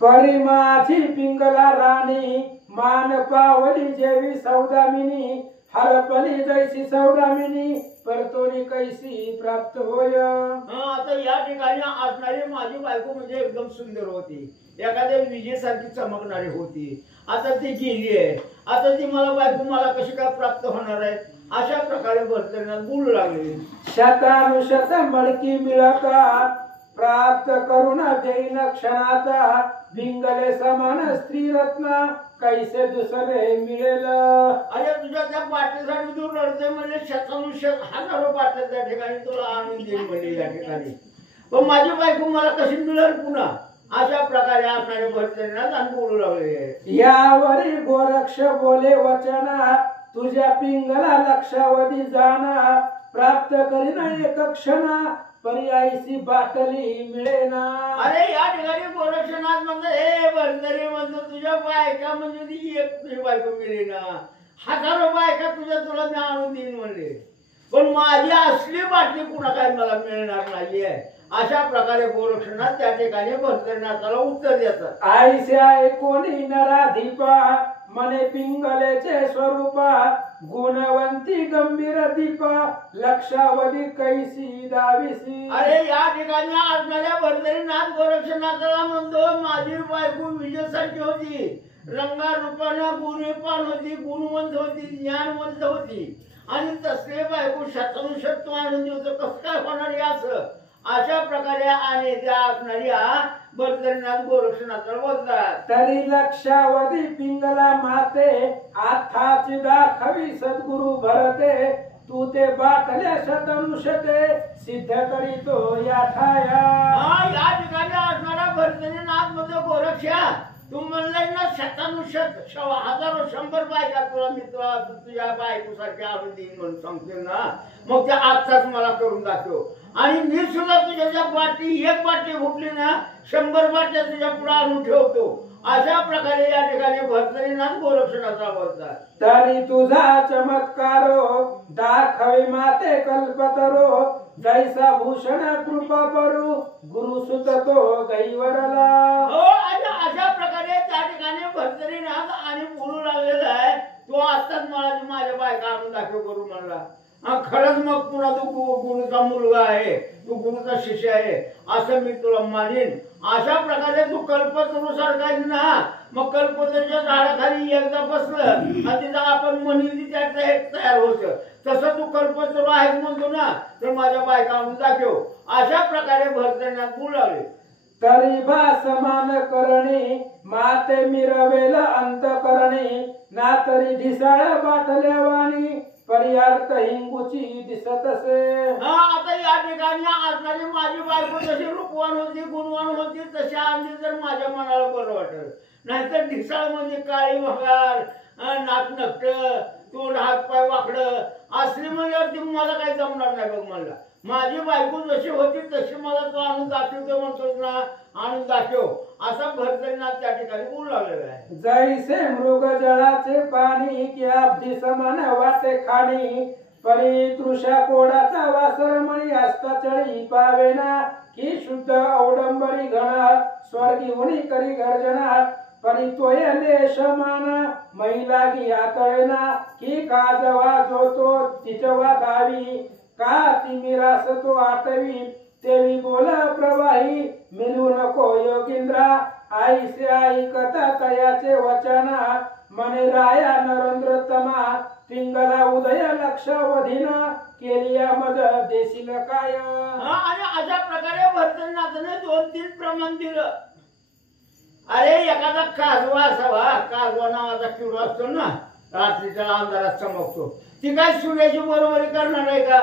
परी माझी पिंगला राणी मान पावली जेवी सौदामिनी. हरपली जैसी सौदामिनी परतोरी कैसी प्राप्त होय. आता या ठिकाणी असणारी माझी बायको म्हणजे एकदम सुंदर होती, एखाद्या विजेसारखी चमकणारी होती. आता ती गेली आहे, आता ती मला बायको मला कशी काय प्राप्त होणार आहे. अशा प्रकारे बरतरीनाथ बोलू लागले. शतानुशत मडकी मिळता प्राप्त करून देईन क्षणाता. भिंगले समान स्त्री रत्न कैसे दुसरे मिळेल. अरे तुझ्या त्या बाटलीसाठी तू रडते म्हणजे शतानुशत हजारो बाटल्या त्या ठिकाणी तुला आणून देईन म्हणजे या ठिकाणी. पण माझी बायको मला कशी मिळेल पुन्हा. अशा प्रकारे असणारे बरतरीनाथ आणि बोलू लागले. यावरी गोरक्ष बोले वचना तुझ्या पिंगला लक्षावधी जाना. प्राप्त करीन एक क्षणा पर्यायी बाटली मिळेना. अरे या ठिकाणी गोरक्षनाथ म्हणतो, हे बरतरी म्हणतो तुझ्या बायका म्हणजे ती एक तुझी बायको मिळेना. हजारो बायका तुला मी आणून देईन म्हणले, पण माझी असली बाटली कुणा काय मला मिळणार नाहीये. अशा प्रकारे गोरक्षनाथ त्या ठिकाणी बरतरीनाथाला उत्तर देतात. आईशा कोणी नराधिपा मने पिंगलेचे स्वरूपा. गुणवंती गंभीर दीपा लक्षावधी कैसी दाविसी. अरे या ठिकाणी असणाऱ्या बरतरीनाथ गोरक्षनाथाला म्हणतो, माझी बायको विजेसारखी होती, रंगा रूपानं गुणवान होती, गुणवंत होती, ज्ञानवंत होती आणि तसले बायको शतानुशत तू आणून देतो कसं काय होणार याचं. अशा प्रकारे आणि त्या असणाऱ्या बरतरीनाथ गोरक्षनाथाला बोलतात. तरी लक्षावधी पिंगला माते आथाची दाखवी सद्गुरु भरते. तू ते बाटल्या शतनुशते सिद्ध करीतो या ठाया. या ठिकाणी असणारा बरतरीनाथ म्हणजे गोरक्षा तू म्हणलं ना शतानुशत हजारो 100 बायका तुला मी तुझ्या बायकोसारखी आणून देईन म्हणून सांगते ना. मग त्या आजचाच मला करून दाखव आणि मी सुद्धा तुझ्या ज्या बाटली एक बाटली फुटली ना 100 बाटल्या तुझ्या पुढे आणून ठेवतो. अशा प्रकारे या ठिकाणी बरतरीनाथ गोरक्षनाथाला बोलतात. तरी तुझा चमत्कारो दाखवे माते कल्पतरो. जैसा भूषण कृपा परू गुरु सुत तो गैवरला. अशा प्रकारे त्या ठिकाणी बरतरीनाथ आणि बोलू लागलेला आहे. तो आताच मला माझ्या बायका आणून दाखव करू म्हणला. खरंच मग पुन्हा तू गुरुचा मुलगा आहे, तू गुरुचा शिष्य आहे असं मी तुला मानेन. अशा प्रकारे तू कल्पतरूसारखा आहे ना. मग कल्पतरूच्या झाडाखाली एकदा बसलं आणि तिथं आपण म्हणली त्याचं एक तयार होतं. तसं तू कल्पतरू आहेस म्हणतो ना, तर माझ्या बायका आणून दाखव. अशा प्रकारे भरतनाथ बोलू लागले. तरी बा समान करणे माते मिरवेल अंत करणे ना तरी ढिसाळ बाटल्यावाणी पर्यार्थ हिंगूची दिसतसे. हा, आता या ठिकाणी असणारी माझी बायको जशी रूपवान होती, गुणवान होती, तशी आणली तर माझ्या मनाला बरं वाटत. नाहीतर ढिसाळ म्हणजे काळी भगार, नाक नकट, तोंड हात पाय वाकडं असली म्हणल्यावरती मला काही जमणार नाही बघ. मला माझी बायको जशी होती तशी मला तो आणून दाखवतो म्हणतो ना, आणून दाखव. असा भरतनाथ त्या ठिकाणी बोलू लागलेला आहे. जैसे मृग जळाचे पाणी की अब्धी समान वाटे खाणी परी तृषा कोडाचा वासर मणी असता चळी पावेना की शुद्ध औडंबरी घणा स्वर्गी उणी करी गर्जना परी तोय लेशमान महिलागी आतळेना की काजवा जो तो तिचवा दावी का तिमिरास तो आटवी तेवी बोल प्रवाही मिलू नको योगींद्रा आईसे ऐकता तयाचे वचना मने राया नरेंद्रतमा पिंगला उदय लक्षावधीना केलिया मज देशील काय. आणि अशा प्रकारे भरतनाथाने 2-3 प्रमाण दिलं. अरे एखादा काजवा असावा, काजवा नावाचा किडा असतो ना, रात्रीच्या अंधारात चमकतो, ती काय सूर्याची बरोबरी करणार आहे का?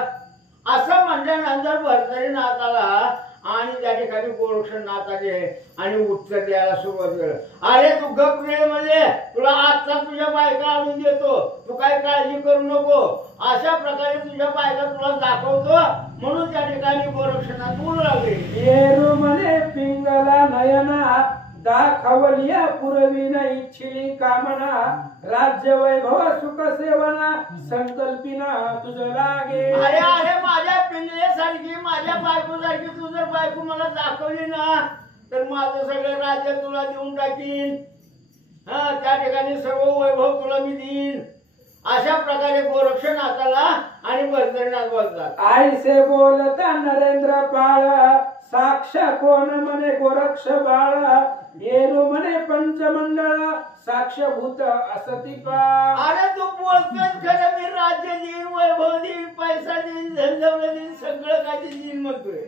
असं म्हणल्यानंतर भरतनाथाला आणि त्या ठिकाणी गोरक्षनाथ आले आणि उत्तर द्यायला सुरुवात केलं. अरे तू गप रे, म्हणजे तुला आजचा तुझ्या बायका आणून देतो, तू काय काळजी करू नको. अशा प्रकारे तुझ्या बायका तुला दाखवतो म्हणून त्या ठिकाणी गोरक्षनाथ बोलू लागले. येरू म्हणे पिंगला नयना दाखवलिया पुरवी न इच्छिली कामना राज्य वैभव सुख सेवना संकल्पिना तुझ लागे. अरे अरे माझ्या पिंगलेसारखी, माझ्या बायकोसारखी तू जर बायको मला दाखवली ना, तर माझं सगळं राज्य तुला देऊन टाकीन. हा, त्या ठिकाणी सर्व वैभव तुला मी देईन. अशा प्रकारे गोरक्षनाथाला आणि भरतनाथ बोलतात. आईसे बोलता नरेंद्र पाळ साक्ष कोण म्हणे गोरक्ष बाळ येरू म्हणे पंचमंडळ साक्षभूत असती पा. अरे तू बोलतोस खरं, मी राज्य देईन, वैभव देईन, पैसा देईन, धनदौलत देईन, सगळं काही देईन म्हणतोय.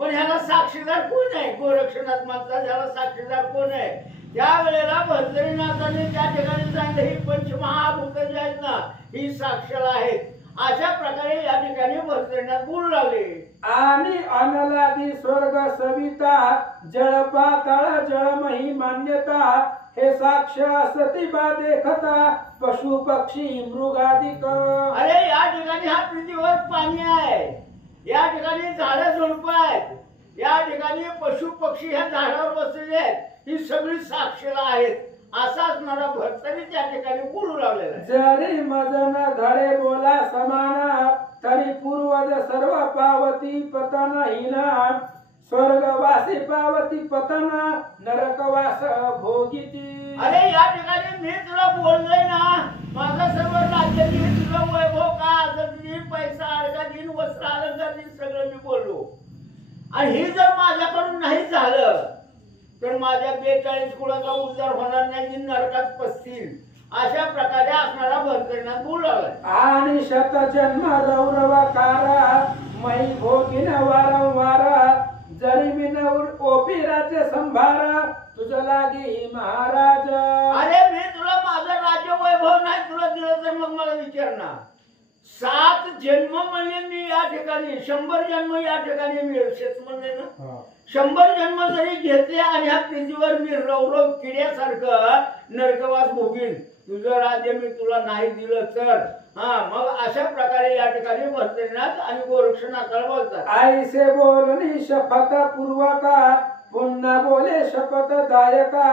पण ह्याला साक्षीदार कोण आहे? गोरक्षनाथ म्हणतात ह्याला साक्षीदार कोण आहे? त्यावेळेला भरतनाथाने त्या ठिकाणी सांगितलं ही पंचमहाभूत जी आहेत ना, ही साक्षर आहेत. अशा प्रकारे या ठिकाणी भरतनाथ बोलू लागले. आणि अनलादी स्वर्ग सविता जळ पाताळ जळमही मान्यता हे साक्ष असती बा देखता पशु पक्षी मृगादिक. अरे या ठिकाणी हा पृथ्वीवर पाणी आहे, या ठिकाणी झाडं झुडपं आहेत, या ठिकाणी पशु पक्षी ह्या झाडावर बसलेले आहेत, ही सगळी साक्षर आहेत. असा असणारा भरतनी त्या ठिकाणी बोलू लागलेला आहे. जरी मजन घडे बोला समाना तरी पूर्वज सर्व पावती पतन हिना स्वर्गवासी पावती पतन नरकवास भोगिती. अरे या ठिकाणी मी तुला बोललोय ना, माझं सर्व राज्य देईन, तुला वैभव का असं देईन, पैसा अडका देईन, वस्त्र अलंकार देईन, सगळं मी बोललो. आणि हे जर माझ्याकडून नाही झालं तर माझ्या 42 कुळाचा उद्धार होणार नाही, नरकात पसतील. अशा प्रकारे असणारा भरतनाथ बोलू लागलाय. आणि शतजन्म रौरवकारा मै भोगिन वारंवार जरी बिन ओपी राज्य संभारा तुझ लागी महाराज. अरे मी तुला माझं राज्य वैभव नाही तुला दिलं तर मग मला विचारणार. 7 जन्म म्हणजे मी या ठिकाणी 100 जन्म या ठिकाणी मिळेल. शेत म्हणले ना, 100 जन्म जरी घेतले आणि ह्या पृथ्वीवर मी रौरव किड्यासारखं नरकवास भोगीन, तुझं राज्य मी तुला नाही दिलं तर. हा, मग अशा प्रकारे या ठिकाणी भरतनाथ आणि गोरक्षनाथाला बोलतात. आईसे बोलणी शपथ पूर्वका पुन्हा बोले शपथ दायका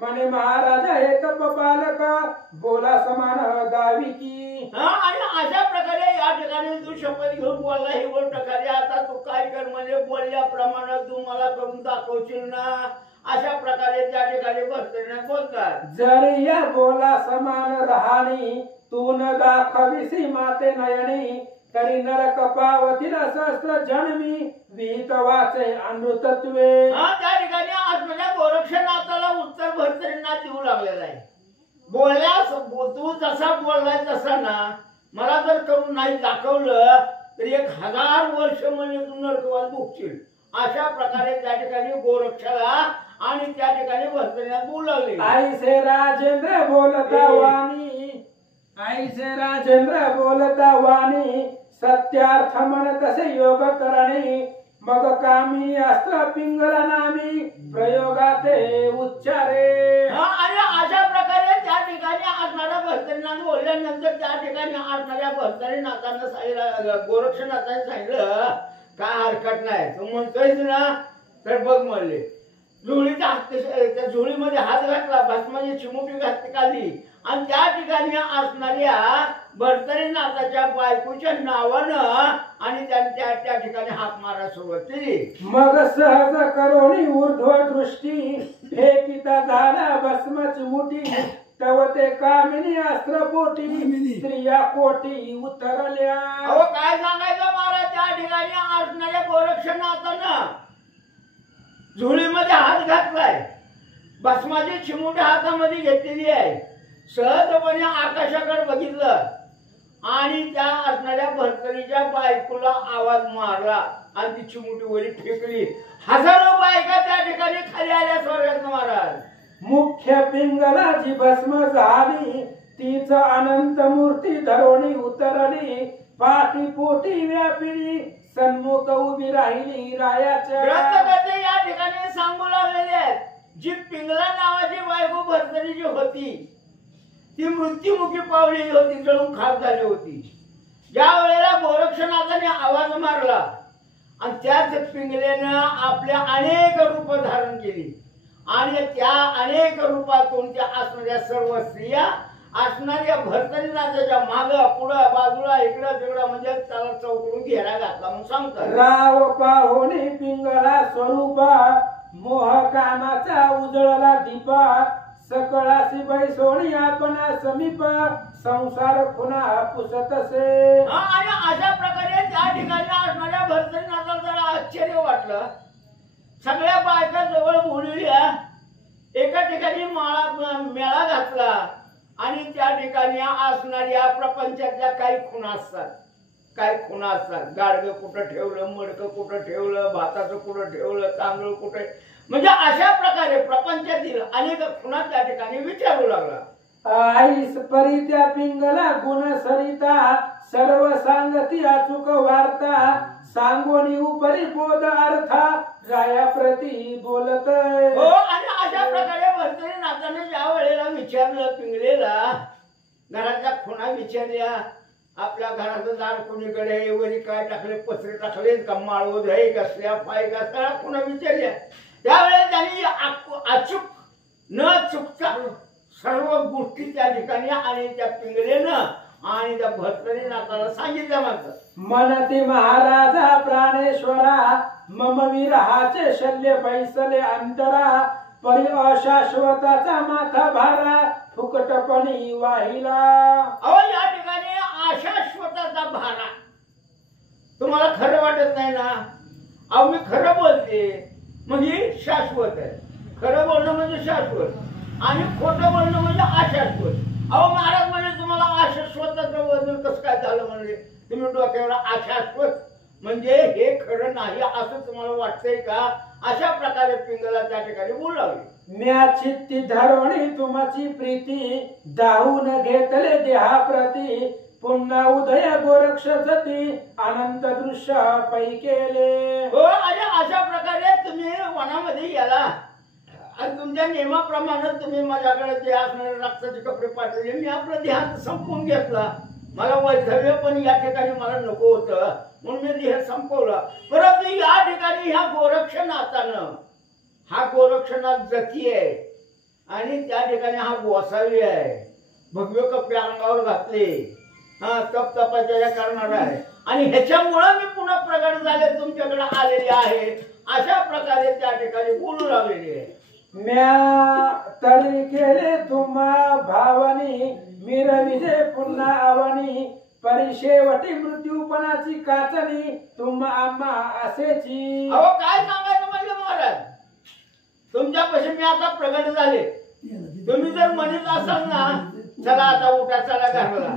म्हणे महाराजा हे तप बालका बोला समान दावी की. हा, आणि अशा प्रकारे या ठिकाणी तू शपथ घेऊन बोलला ही गोष्ट खरी. आता तू काय कर म्हणजे बोलल्याप्रमाणे तू मला करून दाखवशील ना. अशा प्रकारे त्या ठिकाणी भरतनाथ बोलतात. जरी या बोला समान राहाणी तू न दाखविसी माते नयनी तरी नरक पावतील सहस्त्र जन्मी विहित वाचे अमृतत्वे. हा, त्या ठिकाणी आज म्हणजे गोरक्षनाथाला उत्तर भरतनाथ देऊ लागलेला आहे. बोलल्यास तू जसा बोललाय तसा ना, मला जर करून नाही दाखवलं तर 1000 वर्ष म्हणजे तू नरकवास भोगशील. अशा प्रकारे त्या ठिकाणी गोरक्षाला आणि त्या ठिकाणी भरतरीला बोलावले. ऐसे राजेंद्र बोलता वाणी, ऐसे राजेंद्र बोलता वाणी, सत्यार्थ मन तसे योग करणे, मग कामी अस्त्र पिंगला नामी, प्रयोगाते उच्चारे. आणि अशा प्रकारे त्या ठिकाणी असणाऱ्या भरतरीनाथ बोलल्यानंतर त्या ठिकाणी असणाऱ्या भरतरीनाथांना सांगितलं, गोरक्षनाथांनी सांगितलं काय हरकत नाही, तू म्हणतोयस ना तर बघ म्हणले. झोळीचा हात त्या झोळीमध्ये हात घातला, भस्माची चिमुटी घातली काढली आणि त्या ठिकाणी असणाऱ्या भरतरीनाथाच्या बायकोच्या नावानं आणि त्यांच्या त्या ठिकाणी हाक मारायला सुरुवात केली. मग सहज करोनी ऊर्ध्व दृष्टी, फेकिता झाला भस्माची मुठी, तव ते कामिनी अस्त्र पोटी, स्त्रिया कोटी उतरल्या. अहो काय सांगायचं महाराज, त्या ठिकाणी असणाऱ्या गोरक्षनाथानं झोळीमध्ये हात घातलाय, भस्माची चिमुटी हातामध्ये घेतलेली आहे, सहजपणे आकाशाकडे बघितलं आणि त्या असणाऱ्या भरतरीच्या बायकोला आवाज मारला आणि ती चिमुटी वरी फेकली. हजारो बायका त्या ठिकाणी खाली आल्या स्वर्गात महाराज. मुख्य पिंगलाची भस्म झाली, तीच अनंत मूर्ती धरोणी उतरली, पाठी पोटी व्यापिली, सन्मुख उभी राहिली रायाच्या. ग्रंथकर्ते या ठिकाणी सांगू लागलेले आहेत, जी पिंगला नावाची बायको भरतरीची होती ती मृत्युमुखी पावलेली होती, जळून खाक झाली होती. ज्या वेळेला गोरक्षनाथाने आवाज मारला आणि त्याच पिंगलेनं आपल्या अनेक रूप धारण केली आणि त्या अनेक रूपातून त्या असणाऱ्या सर्व स्त्रिया असणाऱ्या भरतरीनाथाच्या माग पुढं बाजूला इकडं तिकडं म्हणजे त्याला चौकडून घेरा घातला म्हणून सांगतात. राव पाहोनी पिंगळा स्वरूपा, मोह कामाचा उजळला दीपा, सकळासी बैसोणी आपण समीप, संसार खुना पुसतसे. आणि अशा प्रकारे त्या ठिकाणी असणाऱ्या भरतरीनाथाला जरा आश्चर्य वाटलं. सगळ्या बायका जवळ बोलल्या, एका ठिकाणी मेळा घातला आणि त्या ठिकाणी असणाऱ्या प्रपंचातल्या काही खुणा असतात, काय खुणा असतात. गाडगं कुठं ठेवलं, मडकं कुठं ठेवलं, भाताचं कुठं ठेवलं, तांदूळ कुठे, म्हणजे अशा प्रकारे प्रपंचातील अनेक खुणा त्या ठिकाणी विचारू लागला. आईस परी त्या पिंगला गुण सरिता, सर्व सांगती अचूक वार्ता, सांगोनी उपरी बोध अर्था, राया प्रती बोलत. हो, आणि अशा प्रकारे भरतरीनाथाने ज्या वेळेला विचारलं पिंगलेला, घराच्या खुणा विचारल्या, आपल्या घराचं दार कोणीकडे, वरी काय टाकले, पत्रे टाकले का, माळवद आहे कसल्या, पाय कसल्या, खुणा विचारल्या. त्यावेळेला त्यांनी अचूक न चुकता सर्व गोष्टी त्या ठिकाणी आणि त्या पिंगलेनं आणि त्या भरतरीनाथाला सांगितलं. मात्र मनती महाराजा प्राणेश्वरा, मम विरहाचे शल्य पैसले अंतरा, परी अशाश्वताचा माथा भारा, फुकटपणी वाहिला. अहो या ठिकाणी अशाश्वताचा भारा तुम्हाला खरं वाटत नाही ना? अहो मी खरं बोलते म्हणजे शाश्वत आहे. खरं बोलणं म्हणजे शाश्वत आणि खोटं बोलणं म्हणजे अशाश्वत. अहो महाराज म्हणजे तुम्हाला अशाश्वताचं वजन कसं काय झालं म्हणजे तुम्ही डोक्यावर अशाश्वत म्हणजे हे खरं नाही असं तुम्हाला वाटतंय का? अशा प्रकारे पिंगला त्या ठिकाणी बोलावली. म्या चित्ती धरवणी तुमची प्रीती, दाहून घेतले देहाप्रती, पुन्हा उदय गोरक्ष जती, अनंत दृश्य पै केले. हो, आणि अशा प्रकारे तुम्ही वनामध्ये गेला आणि तुमच्या नियमाप्रमाणे तुम्ही माझ्याकडे जे असणारे रक्ताचे कपडे पाठवले, मी आपलं देह संपवून घेतला. मला वैधव्य पण या ठिकाणी मला नको होतं म्हणून मी देह संपवला. परंतु या ठिकाणी ह्या गोरक्षनाथानं, हा गोरक्षनाथ जती आहे आणि त्या ठिकाणी हा गोसावी आहे, भगवे कपडे अंगावर घातले, हा तप तपाच्या करणार आहे आणि ह्याच्यामुळं मी पुन्हा प्रगट झाले, तुमच्याकडे आलेले आहे. अशा प्रकारे त्या ठिकाणी बोलू लागलेले आहे. म्या तरी केले तुम्हा भावनी, मिरविजे पुन्हा आवनी, परिशेवटी मृत्यूपणाची काचणी, तुम्हा आम्हा असेची. अहो काय सांगायचं म्हणजे महाराज, तुमच्यापाशी मी आता प्रगट झाले. तुम्ही जर म्हणत असाल ना चला आता उठा चला घराला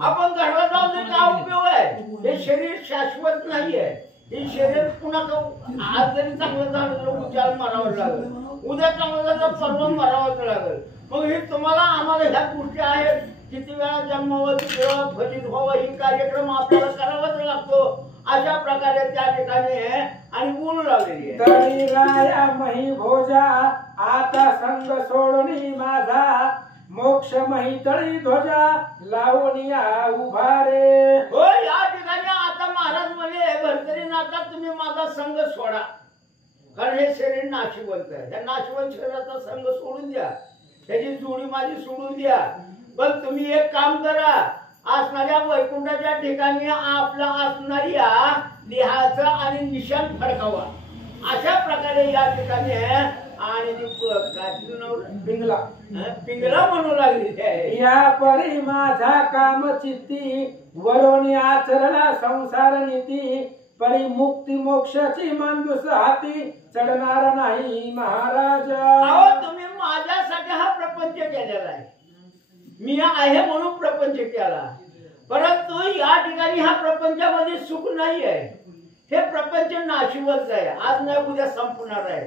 आपण घराला जाऊन काय उपयोग आहे? हे शरीर शाश्वत नाहीये. हे शरीर पुन्हा आज जरी चांगलं झालं तर उद्या मारावं लागेल, उद्या चांगलं झालं तर परवा मारावंच लागेल. मग हे तुम्हाला आम्हाला ह्या गोष्टी आहेत, किती वेळा जन्मावं, किती वेळा फलित व्हावं, ही कार्यक्रम आपल्याला करावाच लागतो. अशा प्रकारे त्या ठिकाणी आणि बोलू लागलेली आहे. तरी राया मही भोजा आता संग सोडणी माझा, मोक्ष मही तळी ध्वजा लावूनिया उभा रे. हो, या ठिकाणी आता महाराज म्हणजे भरतरीनाथा तुम्ही माझा संघ सोडा, कारण हे शरीर नाशिवंत आहे. त्या नाशिवंत शरीराचा संघ सोडून द्या, त्याची जोडी माझी सोडून द्या. पण तुम्ही एक काम करा, असणाऱ्या वैकुंठाच्या ठिकाणी आपला असणारी लिहायचं आणि निशाण फडकावा. अशा प्रकारे या ठिकाणी आणि पिंगला पिंगला म्हणू लागली. या परी माझा काम चित्ती वरोनी आचरला संसार नीती, परी मुक्ती मोक्षाची मांदूस हाती चढणार नाही महाराज. अहो, तुम्ही माझ्यासाठी हा प्रपंच केलेला आहे, मी आहे म्हणून प्रपंच केला. परंतु या ठिकाणी ह्या प्रपंचामध्ये सुख नाही आहे. हे प्रपंच नाशिवंत आहे, आज नाही उद्या संपणार आहे.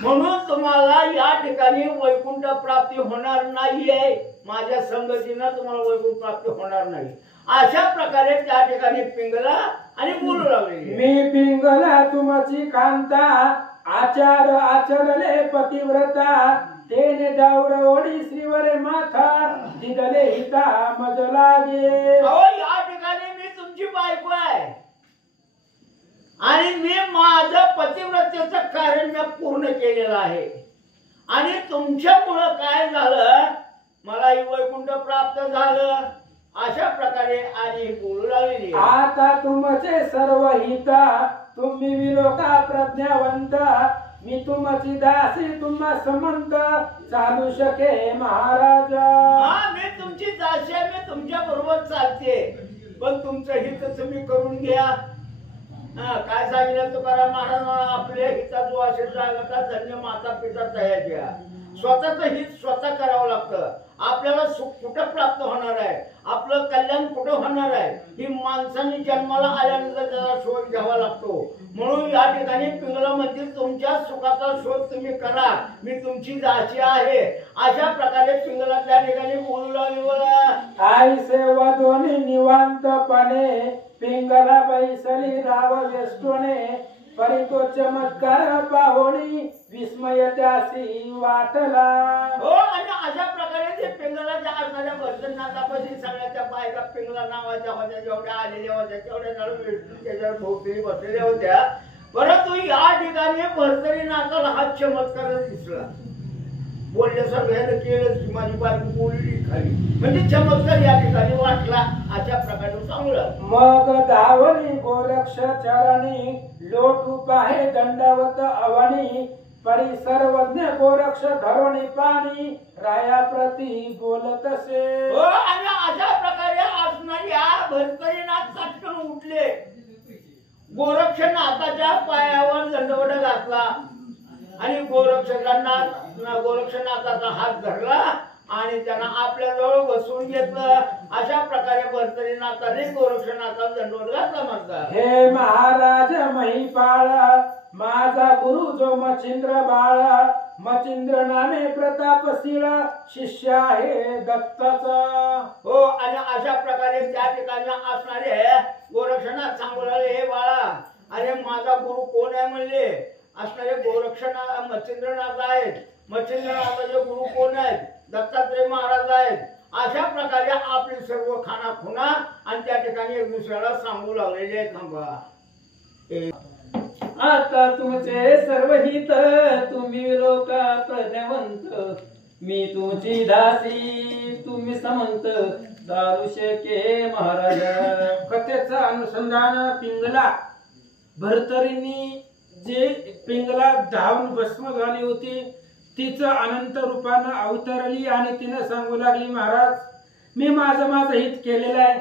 म्हणून तुम्हाला या ठिकाणी वैकुंठ प्राप्ती होणार नाहीये. माझ्या संगतीनं तुम्हाला वैकुंठ प्राप्ती होणार नाही. अशा प्रकारे त्या ठिकाणी पिंगला आणि बोलू लागले. मी पिंगला तुमची कांता, आचार आचरले पतिव्रता, तेने डावर ओढी श्रीवरे माथा, दिगले हिता मज लागे. अहो, या ठिकाणी मी तुमची बायको आहे आणि मी माझं पतिव्रतेचं कारण मी पूर्ण केलेलं आहे. आणि तुमच्यामुळं काय झालं, मला वैकुंठ प्राप्त झालं. अशा प्रकारे आणि बोलू लागलेली. आता तुमचे सर्व हिता, तुम्ही विलोका प्रज्ञावंत, मी तुमची दासी तुम्हा समंत, चालू शके महाराज. मी तुमची दासी आहे, मी तुमच्या बरोबर चालते. पण तुमचं हित तुम्ही करून घ्या. काय सांगितलं तुकाराम महाराज, आपल्या हिता जो असेल जागा धन्य माता पिता तयाच्या. स्वतःच हित स्वतः करावं लागतं. आपल्याला सुख कुठं प्राप्त होणार आहे, आपलं कल्याण कुठं होणार आहे, ही माणसांनी जन्माला आल्यानंतर त्याचा शोध घ्यावा लागतो. म्हणून या ठिकाणी पिंगला म्हणतील तुमच्या सुखाचा शोध तुम्ही करा, मी तुमची दासी आहे. अशा प्रकारे पिंगला त्या ठिकाणी बोलू लागली. आई सेवा दोन्ही निवांतपणे, पिंगला बैसली राव वेष्टोने, परी तो चमत्कार पाहोणी विस्मय त्यासी वाटला. हो, आणि अशा प्रकारे ते पिंगलाच्या असणाऱ्या भरतनाथापाशी सगळ्या त्या बायका पिंगला नावाच्या होत्या, जेवढ्या आलेल्या होत्या तेवढ्या त्याच्यावर भोवती बसलेल्या होत्या. परंतु या ठिकाणी भरतरीनाथाला हा चमत्कार दिसला. बोलल्यासारखं ह्यानं केलं, माझी बायको बोलली खाली, म्हणजे चमत्कार या ठिकाणी वाटला. अशा प्रकारे चांगलं. मग धावणी गोरक्ष चरणी, लोटू पाहे दंडवत अवनी, परी सर्वज्ञ गोरक्ष धरणी पाणी, राया प्रती बोलतसे. हो, आणि अशा प्रकारे असणाऱ्या भरतरीनाथ चटकन उठले, गोरक्षनाथाच्या पायावर दंडवत घातला आणि गोरक्षनाथाचा हात धरला आणि त्यांना आपल्या जवळ बसवून घेतलं. अशा प्रकारे भरतरीनाथाने गोरक्षनाथाला दंडवत घातला म्हणतात. हे महाराज महिपाळ, माझा गुरु जो मच्छिंद्र बाळ, मच्छिंद्र नामे प्रतापशील, शिष्य आहे दत्ताचा. हो, आणि अशा प्रकारे त्या ठिकाणी असणारे गोरक्षनाथ सांगू लागले, हे बाळा, अरे माझा गुरु कोण आहे म्हणले. असणारे गोरक्षनाथ मच्छिंद्रनाथ आहेत. मच्छिंद्रनाथाचे गुरु कोण आहेत? दत्तात्रय महाराज आहेत. अशा प्रकारे आपली सर्व खानाखुणा आणि त्या ठिकाणी एक दुसऱ्याला सांगू लागलेले आहेत. थांबा, आता तुमचे सर्व हित, तुम्ही लोका प्रज्ञावंत, मी तुमची दासी तुम्ही समंत, चालू शके महाराज. कथेचं अनुसंधान पिंगला भरतरींनी जे पिंगला धावून भस्म झाली होती, तिचं अनंत रूपानं अवतरली आणि तिनं सांगू लागली, महाराज मी माझं हित केलेलं आहे,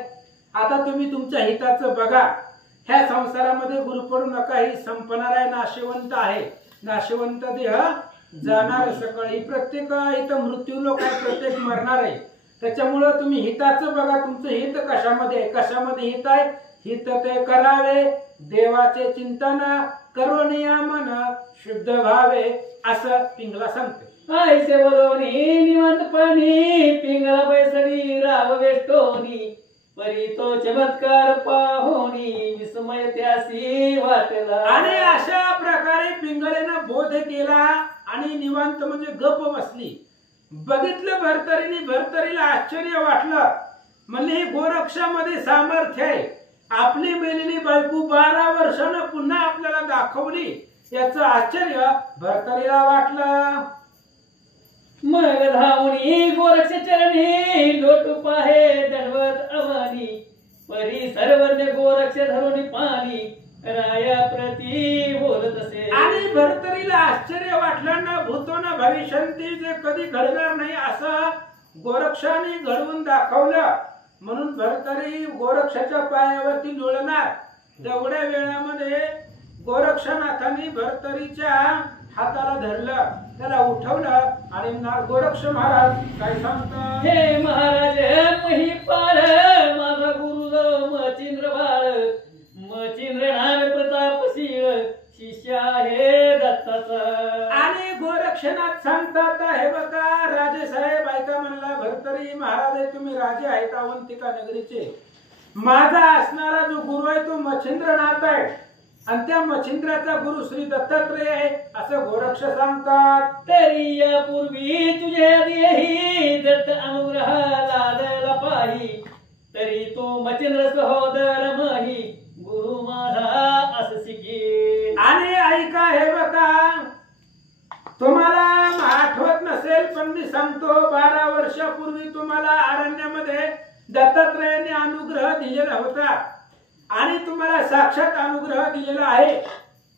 आता तुम्ही तुमच्या हिताचं बघा. ह्या संसारामध्ये गुरु नका, ही संपणार आहे, नाशिवंत आहे. नाशिवंत देह जाणार सकळ. ही प्रत्येक इथं मृत्यू लोक आहे, प्रत्येक मरणार आहे. त्याच्यामुळं तुम्ही हिताचं बघा, तुमचं हित कशामध्ये आहे, कशामध्ये हित आहे, हित ते करावे देवाचे चिंतन करुणिया मन शुद्ध व्हावे असं पिंगला सांगते. आयसे बरोनी निवांतपणी पिंगला बैसरी राव वेष्टोनी परी तो चमत्कार पाहोनी विस्मय त्यासी वाटला. आणि अशा प्रकारे पिंगळेनं बोध केला आणि निवांत म्हणजे गप बसली. बघितलं भरतरीला आश्चर्य वाटलं. म्हणले हे गोरक्षामध्ये सामर्थ्य आहे. आपली मेलेली बायको 12 वर्षानं पुन्हा आपल्याला दाखवली याचं आश्चर्य भरतरीला वाटलं. मग धावणी गोरक्ष चरणी लोटू पाहे दंडवत अवनी परी सर्वज्ञ गोरक्ष धरुणी पाणी राया प्रती बोलत असे. आणि भरतरीला आश्चर्य वाटलं ना, भूतो ना भविष्यंती जे कधी घडणार नाही असं गोरक्षाने घडवून दाखवलं. म्हणून भरतरी गोरक्षाच्या पायावरती लोळणार. तेवढ्या वेळामध्ये गोरक्षनाथांनी भरतरीच्या हाताला धरलं, त्याला उठवलं आणि गोरक्ष महाराज काय सांगतात. हे महाराज महिपाळ माझा गुरु मचिंद्र बाळ मचिंद्र नाम प्रतापशील शिष्य आहे दत्ताचा. आणि गोरक्षनाथ सांगतात हे बघा राजेसाहेब ऐका म्हणला भरतरी महाराज तुम्ही राजे आहेत अवंतिका नगरीचे. माझा असणारा जो गुरु आहे तो मच्छिंद्रनाथ आहे आणि त्या मच्छिंद्राचा गुरु श्री दत्तात्रय आहे असं गोरक्ष सांगतात. तरी यापूर्वी तुझे देही दत्त अनुग्रह लादला पाही तरी तो मचिंद्र सहोदर मही गुरु माझा असं शिके. आणि ऐका हे बघा तुम्हाला आठवत नसेल पण मी सांगतो 12 वर्षापूर्वी तुम्हाला अरण्यामध्ये दत्तात्रयाने अनुग्रह दिलेला होता आणि तुम्हाला साक्षात अनुग्रह दिलेला आहे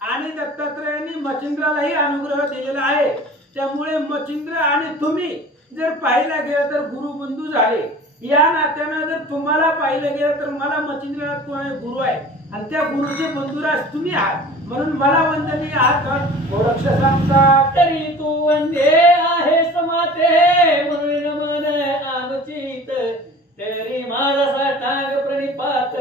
आणि दत्तात्रयाने मच्छिंद्रालाही अनुग्रह दिलेला आहे. त्यामुळे मच्छिंद्र आणि तुम्ही जर पाहिला गेलं तर गुरुबंधू झाले. या नात्यानं जर तुम्हाला पाहिलं गेलं तर मला मच्छिंद्रनाथ गुरु आहे आणि त्या गुरुचे बंधुराज तुम्ही आहात म्हणून मला वंदनीय आहात गोरक्ष सांगतात. तरी तू वंदे आहे समाते म्हणून मन अनुचित तरी माझा साष्टांग प्रणिपात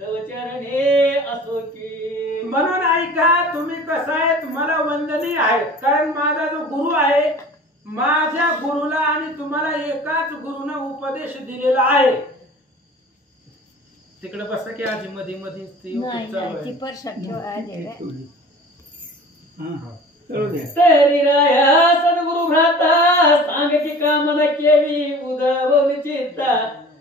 तव चरणे असो की. म्हणून ऐका तुम्ही कसं आहेत मला वंदनीय आहेत कारण माझा जो गुरु आहे माझ्या गुरुला आणि तुम्हाला एकाच गुरुनं उपदेश दिलेला आहे. तिकडे बसा की आजी मध्ये मध्ये तरी राया सद्गुरु भ्राता सांग की कामना केली उदवली चित्ता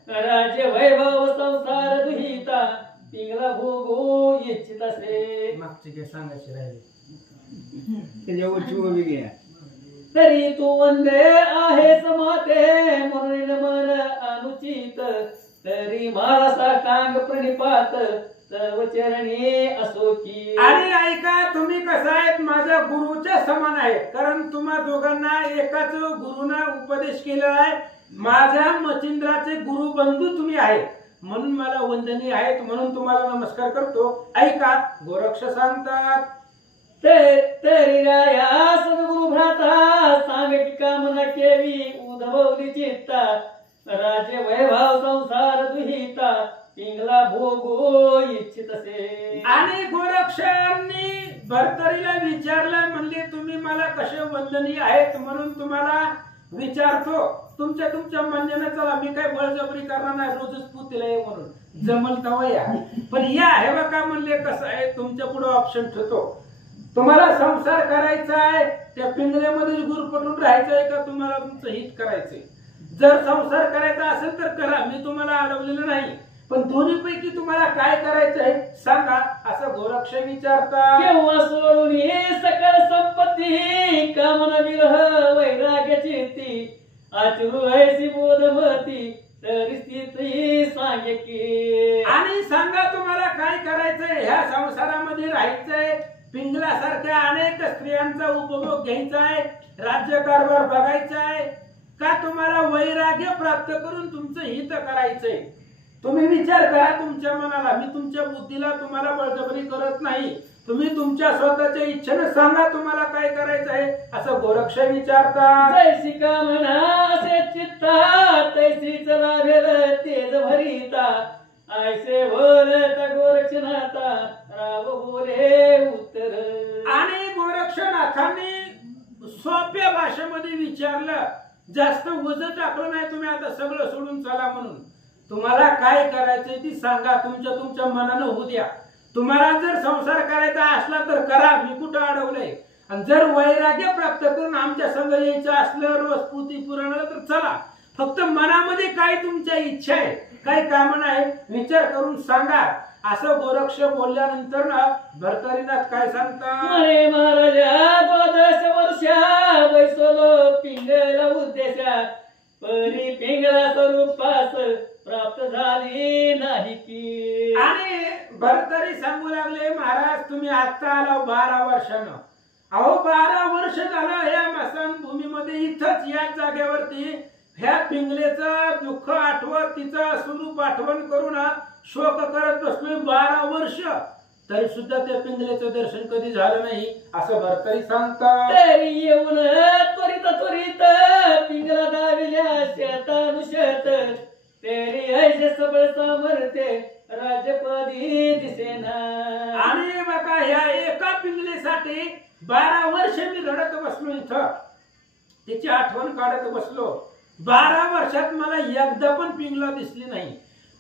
राज्य वैभव संसार दुहिता पिंगला भोगू इच्छित असे. मागचे काय सांगायचे राहिले. तरी तू वंदे आहे समाते म्हणून मन अनुचित तरी मला साष्टांग प्रणिपात सर्व चरणी असो की. आणि ऐका तुम्ही कसं आहेत माझ्या गुरुच्या समान आहेत कारण तुम्हा दोघांना एकाच गुरुना उपदेश केलेला आहे. माझ्या मच्छिंद्राचे गुरु बंधू तुम्ही आहेत म्हणून मला वंदनीय आहेत म्हणून तुम्हाला नमस्कार करतो. ऐका गोरक्ष सांगतात. तरी राया सद्गुरु भ्राता सांग की कामना केली उद्भवली चित्ता राज्य वैभव संसार दुहिता पिंगला भोगो इच्छित असे. आणि गोरक्षांनी भरतरीला विचारलं म्हणले तुम्ही मला कसे वंदनीय आहेत म्हणून तुम्हाला विचारतो. तुमच्या म्हणण्यानं चला मी काय बळजबरी करणार नाही रोजच पुतीला ये म्हणून जमल तवा या पण या हे बघा म्हणले कसं आहे तुमच्या पुढे ऑप्शन ठेवतो. तुम्हाला संसार करायचा आहे त्या पिंगल्यामध्ये गुरपटून राहायचं आहे का तुम्हाला तुमचं हित करायचंय. जर संसार करायचा असेल तर करा मी तुम्हाला अडवलेलं नाही पण दोन्हीपैकी तुम्हाला काय करायचं आहे सांगा असं गोरक्ष विचारतात. केव्हा सोडून सकळ संपत्ती कामना विरह वैराग्य चित्ती आचरू ऐसी बोधमती तरी स्थिती सांगे की. आणि सांगा तुम्हाला काय करायचंय ह्या संसारामध्ये राहायचंय पिंगलासारख्या अनेक स्त्रियांचा उपभोग घ्यायचा आहे राज्यकारभार बघायचा आहे का तुम्हाला वैराग्य प्राप्त करून तुमचं हित करायचंय. तुम्ही विचार करा तुमच्या मनाला. मी तुमच्या बुद्धीला तुम्हाला बळजबरी करत नाही तुम्ही तुमच्या स्वतःच्या इच्छेने सांगा तुम्हाला काय करायचं आहे असं गोरक्ष विचारतात. जैसी कामना असे चित्ता तैसी लाभेल तेज भरिता ऐसे बोलता गोरक्षनाथा राव बोले उत्तर. आणि गोरक्षनाथांनी सोप्या भाषेमध्ये विचारलं, जास्त वजन टाकलं नाही तुम्ही आता सगळं सोडून चला म्हणून. तुम्हाला काय करायचंय ती सांगा, तुमच्या मनानं होऊ द्या. तुम्हाला जर संसार करायचा असला तर करा, मी कुठं अडवलंय. आणि जर वैराग्य प्राप्त करून आमच्या संग यायचं असलं रोज पुती पुराणाला तर चला. फक्त मनामध्ये काय तुमच्या इच्छा आहे, काय कामना आहे विचार करून सांगा असं गोरक्ष बोलल्यानंतर ना भर्तरीनाथ काय सांगतात. म्हणे महाराजा 12 वर्षा बैसलो पिंगला उद्देशा परी पिंगला स्वरूपास प्राप्त झाली नाही की. आणि भरतरी सांगू लागले, महाराज तुम्ही आता आला 12 वर्षानं. अहो 12 वर्ष झालं या मसान भूमीमध्ये इथंच या जागेवरती ह्या पिंगलेचं दुःख आठवत तिचं स्वरूप आठवण करून शोक करत बसलोय 12 वर्ष, तरी सुद्धा त्या पिंगलेचं दर्शन कधी झालं नाही असं भरतरी सांगतात. तरी येऊन त्वरित पिंगला दाविल्या शेतानुशत तेरी ऐसे सबळ सामर्थ्य राजपदी दिसेना. आणि बघा ह्या एका पिंगलेसाठी 12 वर्ष मी रडत बसलो इथं, तिची आठवण काढत बसलो. 12 वर्षात मला एकदा पण पिंगला दिसली नाही.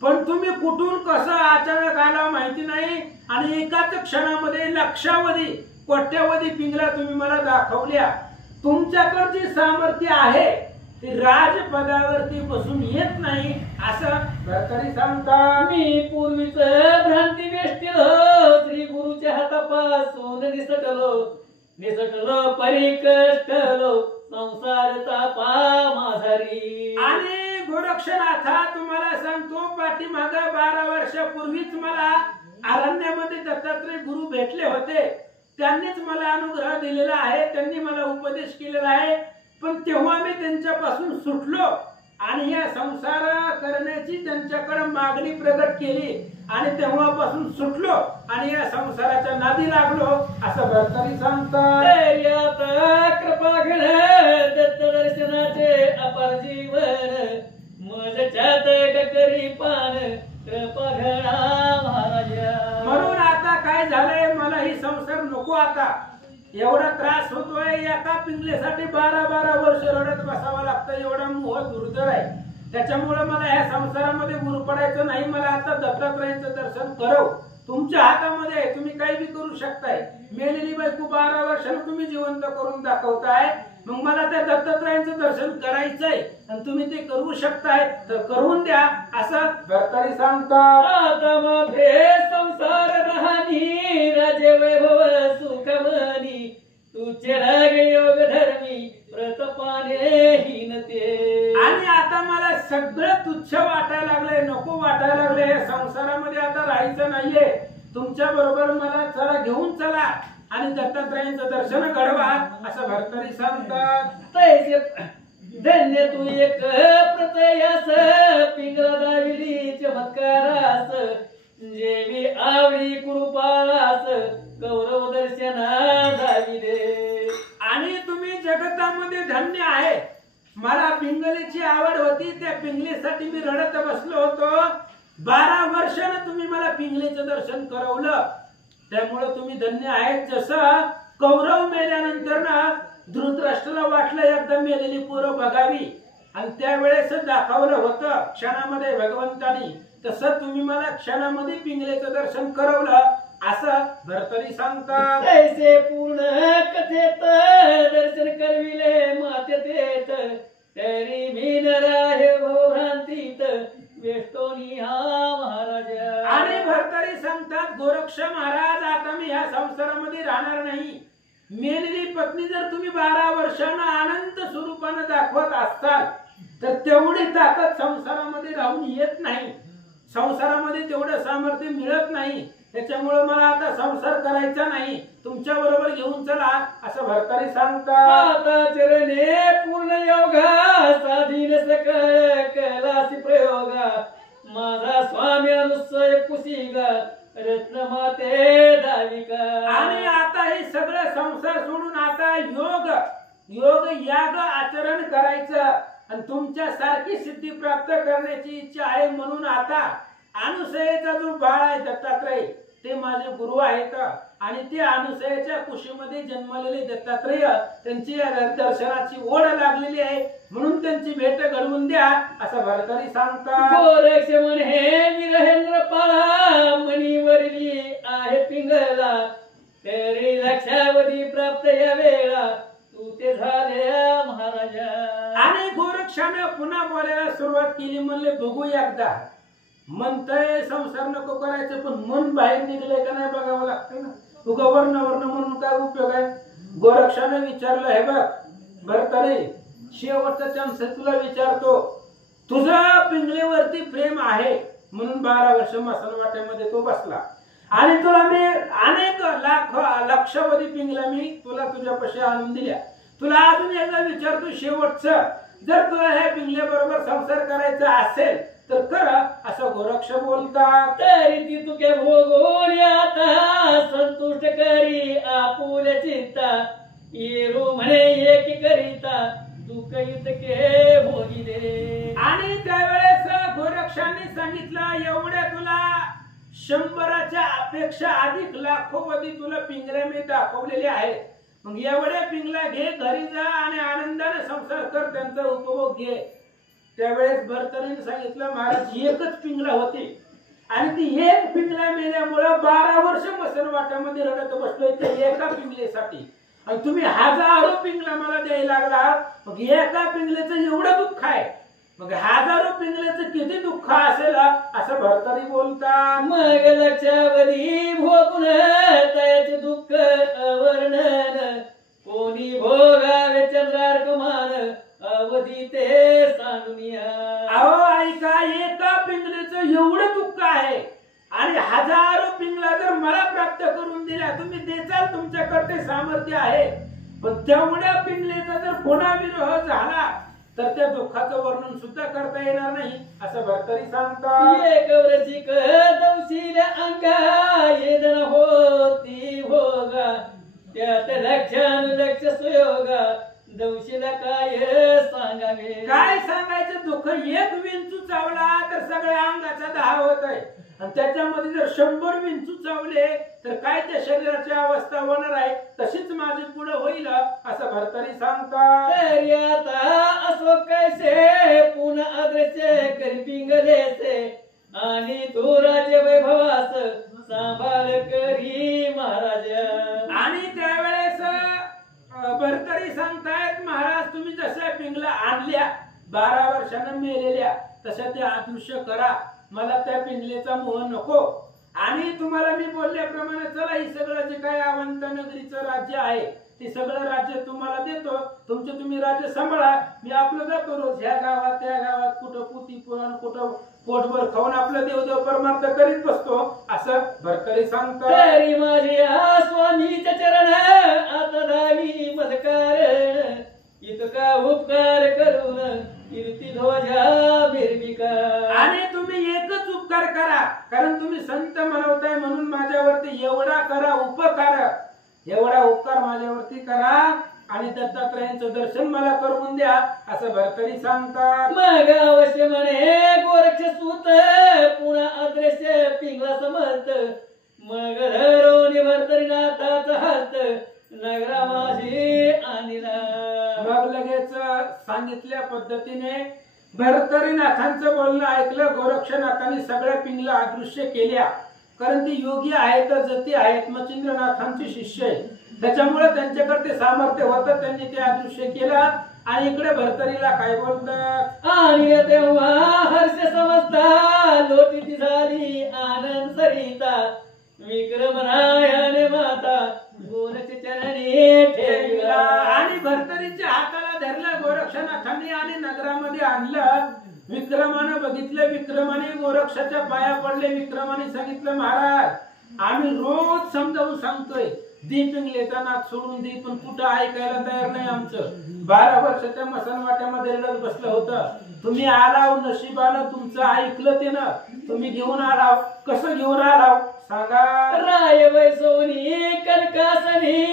पण तुम्ही कुठून कसं अचानक आला माहिती नाही आणि एकाच क्षणामध्ये लक्षावधी कोट्यावधी पिंगला तुम्ही मला दाखवल्या. तुमच्याकडे जी सामर्थ्य आहे ती राजपदावरती बसून येत नाही असं भरतरी सांगतात. मी पूर्वीच भ्रांती वेष्टिलो श्री गुरुच्या हातापासून निसटलो परिकष्टलो संसार तापा माझारी. आणि गोरक्षनाथा तुम्हाला सांगतो, पाठीमाग 12 वर्षापूर्वीच मला अरण्यामध्ये दत्तात्रय गुरु भेटले होते. त्यांनीच मला अनुग्रह दिलेला आहे, त्यांनी मला उपदेश केलेला आहे. पण तेव्हा मी त्यांच्यापासून सुटलो आणि या संसार करण्याची त्यांच्याकडे मागणी प्रगट केली आणि तेव्हापासून सुटलो आणि या संसाराच्या नादी लागलो असं भरतरी सांगतात. कृपा घड दत्त दर्शनाचे अपार जीवन मज चातक करी पान कृपा घडा महाराजा. म्हणून आता काय झालंय, मला ही संसार नको आता. एवढा त्रास होतोय, एका पिंगलेसाठी 12 वर्ष रडत बसावं लागतं. एवढा मोह दुर्धर आहे, त्याच्यामुळे मला ह्या संसारामध्ये गुरपडायचं नाही. मला आता दत्तात्रयाचं दर्शन करव, तुमच्या हातामध्ये आहे, तुम्ही काही बी करू शकताय. मेलेली बायको 12 वर्षानं तुम्ही जिवंत करून दाखवताय, मग मला त्या दत्तात्रयाचं दर्शन करायचंय आणि तुम्ही ते करू शकताय तर करून द्या असं भरतरी सांगतात. आता मध्ये संसार राहणी राजे वैभव सुखमनी तुझे राग योग धर्मी प्रतपाने हीनते. आणि आता मला सगळं तुच्छ वाटायला लागलंय, नको वाटायला लागलंय. या संसारामध्ये आता राहायचं नाहीये. तुमच्या बरोबर मला चला घेऊन चला आणि दत्तात्रयांचं दर्शन घडवा असं भरतरी सांगतात. तैसे धन्य तू एक प्रतयास पिंगला दाविली चमत्कारास जेवी आवडी कृपाळास गौरव दर्शना दाविले. आणि तुम्ही जगतामध्ये धन्य आहे. मला पिंगलेची आवड होती, त्या पिंगलेसाठी मी रडत बसलो होतो. 12 वर्षानं तुम्ही मला पिंगलेचं दर्शन करवलं, त्यामुळे तुम्ही धन्य आहेत. जसं कौरव मेल्यानंतर ना धृतराष्ट्राला वाटलं एकदा मेलेली पोरं बघावी आणि त्यावेळेस दाखवलं होतं क्षणामध्ये भगवंतानी, तसं तुम्ही मला क्षणामध्ये पिंगलेचं दर्शन करवलं असं भरतरी सांगतात. तैसे पूर्ण कथेत दर्शन करविले मातेत तरी मी न राहे भवभ्रांतीत वेष्टोनी हा महाराजा. आणि भरतरी सांगतात, गोरक्ष महाराज आता मी ह्या संसारामध्ये राहणार नाही. मेलेली पत्नी जर तुम्ही 12 वर्षांना अनंत स्वरूपानं दाखवत असताल तर तेवढी ताकद संसारामध्ये राहून येत नाही, संसारामध्ये तेवढं सामर्थ्य मिळत नाही. त्याच्यामुळे मला आता संसार करायचा नाही, तुमच्या बरोबर घेऊन चला असं भरतरी सांगतात. आता चरणे पूर्ण योगा साधीन सकळ कैलासी प्रयोगा माझा स्वामी अनुसय पुसिगा रत्न माते दाविका. सगळं संसार सोडून आता योग योग याग आचरण करायचं आणि तुमच्या सारखी सिद्धी प्राप्त करण्याची इच्छा आहे म्हणून आता अनुसयेचा जो बाळ आहे दत्तात्रय ते माझे गुरु आहेत आणि ते अनुसयाच्या कुशीमध्ये जन्मलेले दत्तात्रेय त्यांची दर्शनाची ओढ लागलेली आहे म्हणून त्यांची भेट घडवून द्या असं भरतरी सांगतात. गोरक्ष म्हणे निरहेंद्र पाळा मणीवरली आहे पिंगला तरी लक्षावधी प्राप्त या वेळा तू ते झाले महाराजा. आणि गोरक्षाने पुन्हा बोलायला सुरुवात केली म्हणले बघू एकदा म्हणतंय संसार नको करायचं पण मन बाहेर निघलंय का नाही बघावं लागतं ना. तुका वर्ण म्हणून काय उपयोग आहे. गोरक्षाने विचारलं हे बघ भरतरी शेवटचा चान्स तुला विचारतो तुझं पिंगलेवरती प्रेम आहे म्हणून 12 वर्ष मसनवाट्यामध्ये तो बसला आणि तुला मी अनेक लक्षावधी पिंगला मी तुला तुझ्यापाशी आणून दिल्या. तुला अजून एकदा विचारतो शेवटचं जर तुला ह्या पिंगल्या बरोबर संसार करायचा असेल तर कर असं गोरक्ष बोलतात. तरी ती तुके भोगून आता संतुष्ट करी आपुल्या चिंता येरो म्हणे एक करिता दुःख इतके भोगी दे. आणि त्यावेळेस गोरक्षांनी सांगितलं एवढ्या तुला 100च्या अपेक्षा अधिक लाखोवधी तुला पिंगल्या मी दाखवलेले आहेत मग एवढ्या पिंगला घे घरी जा आणि आनंदाने संसार कर त्यांचा उपभोग घे. त्यावेळेस भरतरीने सांगितलं महाराज एकच पिंगला होती आणि ती एक पिंगला मेल्यामुळे 12 वर्ष मसनवाट्यामध्ये रडत बसलोय त्या एका पिंगलेसाठी आणि तुम्ही हजारो पिंगला मला द्यायला लागला मग एका पिंगलेचं एवढं दुःख आहे मग हजारो पिंगलेचं किती दुःख असेल असं भरतरी बोलतात. मग लक्षावधी भोगून तयाचे दुःख अवर्णन कोणी भोगावे चंद्रार्कमान अवधी ते सांगूनिया. अहो ऐका एका पिंगलेचं एवढं दुःख आहे आणि हजारो पिंगला जर मला प्राप्त करून दिल्या तुम्ही देचाल तुमच्याकडे सामर्थ्य आहे पण तेवढ्या पिंगलेचा जर गुणाविरोह झाला तर त्या दुःखाचं वर्णन सुद्धा करता येणार नाही असं भरतरी सांगतात. एक वरचिक दौशील अंगा येदन होती भोगा त्यात लक्षानुलक्ष सुयोगा दौशीला काय सांगावे. काय सांगायचं दुःख एक विंचू चावला तर सगळ्या अंगाचा दाह होत आहे आणि त्याच्यामध्ये जर 100 विंचू चावले तर काय त्या शरीराची अवस्था होणार आहे तशीच माझी पुढे होईल असं भरतरी सांगतात. तरी आता असो कैसे पुन्हा अदृश्य करी पिंगलेसे आणि तू राजे वैभवास सांभाळ करी महाराजा. आणि त्यावेळेस भरतरी सांगतायत महाराज तुम्ही जशा पिंगला आणल्या 12 वर्षांना मेलेल्या तशा ते अदृश्य करा मला त्या पिंगलेचा मोह नको आणि तुम्हाला मी बोलल्याप्रमाणे चला ही सगळं जे काही अवंत नगरीचं राज्य आहे ते सगळं राज्य तुम्हाला देतो तुमचे तुम्ही राज्य सांभाळा मी आपलं जातो रोज ह्या गावात त्या गावात कुठं पुती पुराण कुठं पोटभर खाऊन आपलं देवदेव परमार्थ करीत बसतो असं भरतरी सांगतात. तरी माझ्या स्वामीच्या चरण आता धावी मधकारण इतका उपकार करून कीर्ती ध्वजा बिरबिका. आणि तुम्ही एकच उपकार करा कारण तुम्ही संत म्हणवताय म्हणून माझ्यावरती एवढा करा उपकार एवढा उपकार माझ्यावरती करा आणि दत्तात्रयांचं दर्शन मला करून द्या असं भरतरी सांगतात. मग अवश्य म्हणे गोरक्ष सूत पुन्हा अदृश्य पिंगला समर्थ मग धरोनी भरतरीनाथाचा हस्त नगरामाशी आणिला. मग लगेच सांगितल्या पद्धतीने भरतरीनाथांचं बोलणं ऐकलं. गोरक्षनाथांनी सगळ्या पिंगला अदृश्य केल्या कारण ती योगी आहेत जती आहेत मच्छिंद्रनाथांचे शिष्य आहेत त्याच्यामुळे त्यांच्याकडे ते सामर्थ्य होतं त्यांनी ते अदृश्य केलं. आणि इकडे भरतरीला काय बोलतात आणि तेव्हा हर्ष समजता लोटीती झाली आनंद सरिता विक्रमरायाने माता गोरक्ष चरणी ठेवला. आणि भरतरीच्या हाताला धरलं गोरक्षनाथांनी आणि नगरामध्ये आणलं. विक्रमानं बघितलं विक्रमाने गोरक्षाच्या पाया पडले. विक्रमाने सांगितलं महाराज आम्ही रोज समजावून सांगतोय दीपिंगलेचा नाच सोडून दे पण कुठं ऐकायला तयार नाही आमचं. 12 वर्षाच्या मसनवाट्यामध्ये रडत बसलं होतं तुम्ही आलाव नशिबानं तुमचं ऐकलं ते ना तुम्ही घेऊन आलाव कसं घेऊन आलाव सांगा. राय वैसोनी कनकासनी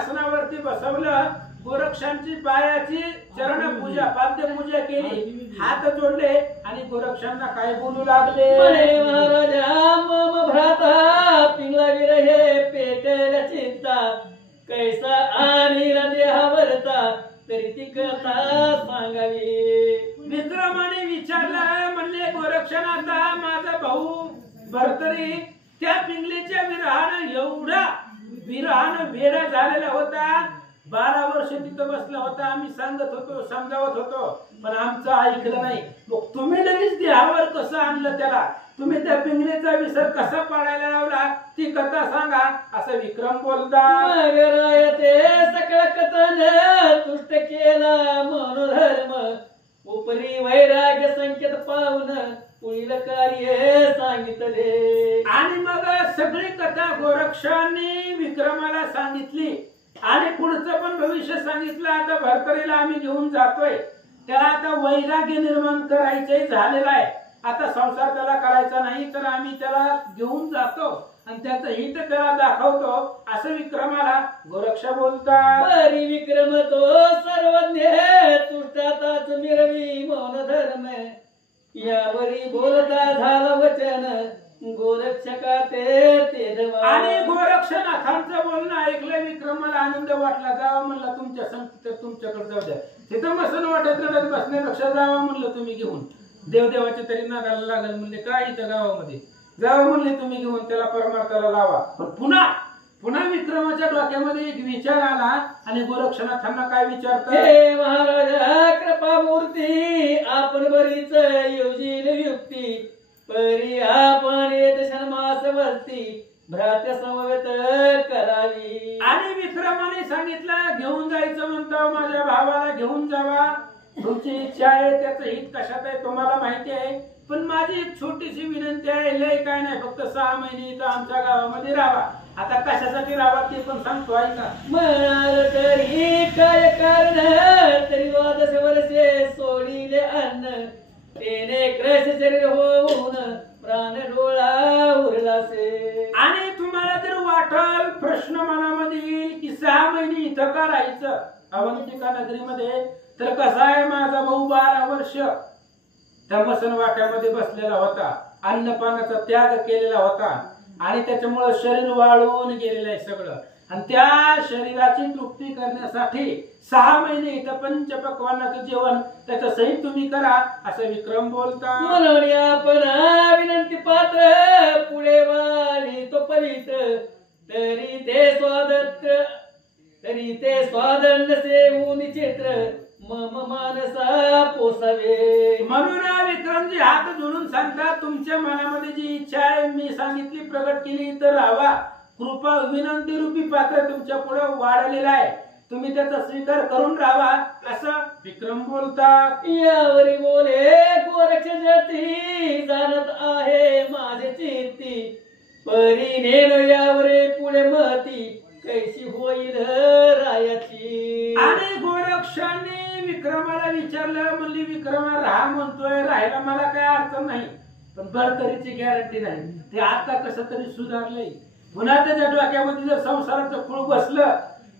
आसनावरती बसवलं, गोरक्षांची पायाची चरणपूजा पाद्यपूजा केली, हात जोडले आणि गोरक्षांना काय बोलू लागले. म्हणे महाराजा मम भ्राता पिंगला विरहे पेटेल चिंता कैसा आणि देहावरता तरी ती कथा सांगावी. विक्रमाने विचारलं, म्हणले गोरक्षनाथा माझा भाऊ भरतरी त्या पिंगलेच्या विरहानं वेडा झालेला होता. 12 वर्ष तिथं बसला होता. आम्ही सांगत होतो, समजावत होतो, पण आमचं ऐकलं नाही. मग तुम्ही लगेच देहावर कसं आणलं त्याला? तुम्ही त्या पिंगलेचा विसर कसा पाडायला लावला ती कथा सांगा, असं विक्रम बोलतात. मगराय ते सकळ कथन तुष्ट केला मनोधर्म उपरी वैराग्य संकेत पाहून पुढील कार्य सांगितले. आणि मग सगळी कथा गोरक्षांनी विक्रमाला सांगितली आणि पुढचं पण भविष्य सांगितलं. आता भरतरीला आम्ही घेऊन जातोय, त्याला आता वैराग्य निर्माण करायचे झालेला आहे. आता संसार त्याला करायचा नाही, तर आम्ही त्याला घेऊन जातो आणि त्याचं हित त्याला दाखवतो, असं विक्रमाला गोरक्ष बोलतात. परी विक्रम तो सर्वज्ञ तुष्टाताच मिरवी मौन धर्म यावरी बोलता झाला वचन गोरक्षका ते देवा. आणि गोरक्षनाथांचं बोलणं ऐकलं विक्रमाला आनंद वाटला. जावा म्हणला तुमच्या संगती तर तुमच्याकडे जाऊ द्या, तिथं मसन वाटत रडत बसण्यापेक्षा जावा म्हणलं तुम्ही घेऊन. देवदेवाच्या तरी नादाला लागल म्हणले, काय इथं गावामध्ये जावा म्हणले तुम्ही घेऊन, त्याला परमार्थाला लावा. पण पुन्हा विक्रमाच्या डोक्यामध्ये एक विचार आला आणि गोरक्षनाथांना काय विचारतात. हे महाराजा कृपा मूर्ती आपण बरीच योजील युक्ती परी आपण येत शर्मास वस्ती भ्रात्या समवेत करावी. आणि विक्रमाने सांगितलं घेऊन जायचं म्हणतो, माझ्या भावाला घेऊन जावा, तुमची इच्छा आहे, त्याचं हित कशात आहे तुम्हाला माहिती आहे. पण माझी एक छोटीशी विनंती आहे, लय काय नाही, फक्त 6 महिने इथं आमच्या गावामध्ये राहा. आता कशासाठी राहा ते पण सांगतो ऐका. म्हणाल तरी काय कारण तरी 12 वर्षे सोडिले अन्न तेने क्लेश शरीर होऊन प्राण डोळा उरलासे. आणि तुम्हाला जर वाटल प्रश्न मनामध्ये येईल की 6 महिने इथं का राहायचं अवंतिका नगरीमध्ये, तर कसा आहे माझा भाऊ 12 वर्ष त्या मसन वाट्यामध्ये बसलेला होता, अन्नपानाचा त्याग केलेला होता आणि त्याच्यामुळे शरीर वाळून गेलेलं आहे सगळं. आणि त्या शरीराची तृप्ती करण्यासाठी 6 महिने इथं पंचपक्वान्नाचं जेवण त्याच्या सहित तुम्ही करा, असं विक्रम बोलता. म्हणून आपण विनंती पात्र पुढे वाढी तो पवित्र तरी ते स्वादंड सेवून चित्र मम मानसा पोसावे. म्हणून विक्रमजी हात जोडून सांगतात, तुमच्या मनामध्ये जी इच्छा आहे मी सांगितली प्रगट केली तर राहावा. कृपा विनंती रूपी पात्र तुमच्या पुढे वाढलेला आहे, तुम्ही त्याचा स्वीकार करून राहावा, असं विक्रम बोलतात. यावरी बोले गोरक्ष जती जाणत आहे माझे चित्ती परी नेन यावरे पुढे मती कैसी होईल रायाची. आणि गोरक्षांनी विक्रमाला विचारलं, म्हणली विक्रमा राहा म्हणतोय, राहायला मला काय अडचण नाही, पण भरतरीची गॅरंटी नाही. ते आता कसं तरी सुधारलंय. पुन्हा त्याच्या डोक्यामध्ये जर संसाराचं खूळ बसलं,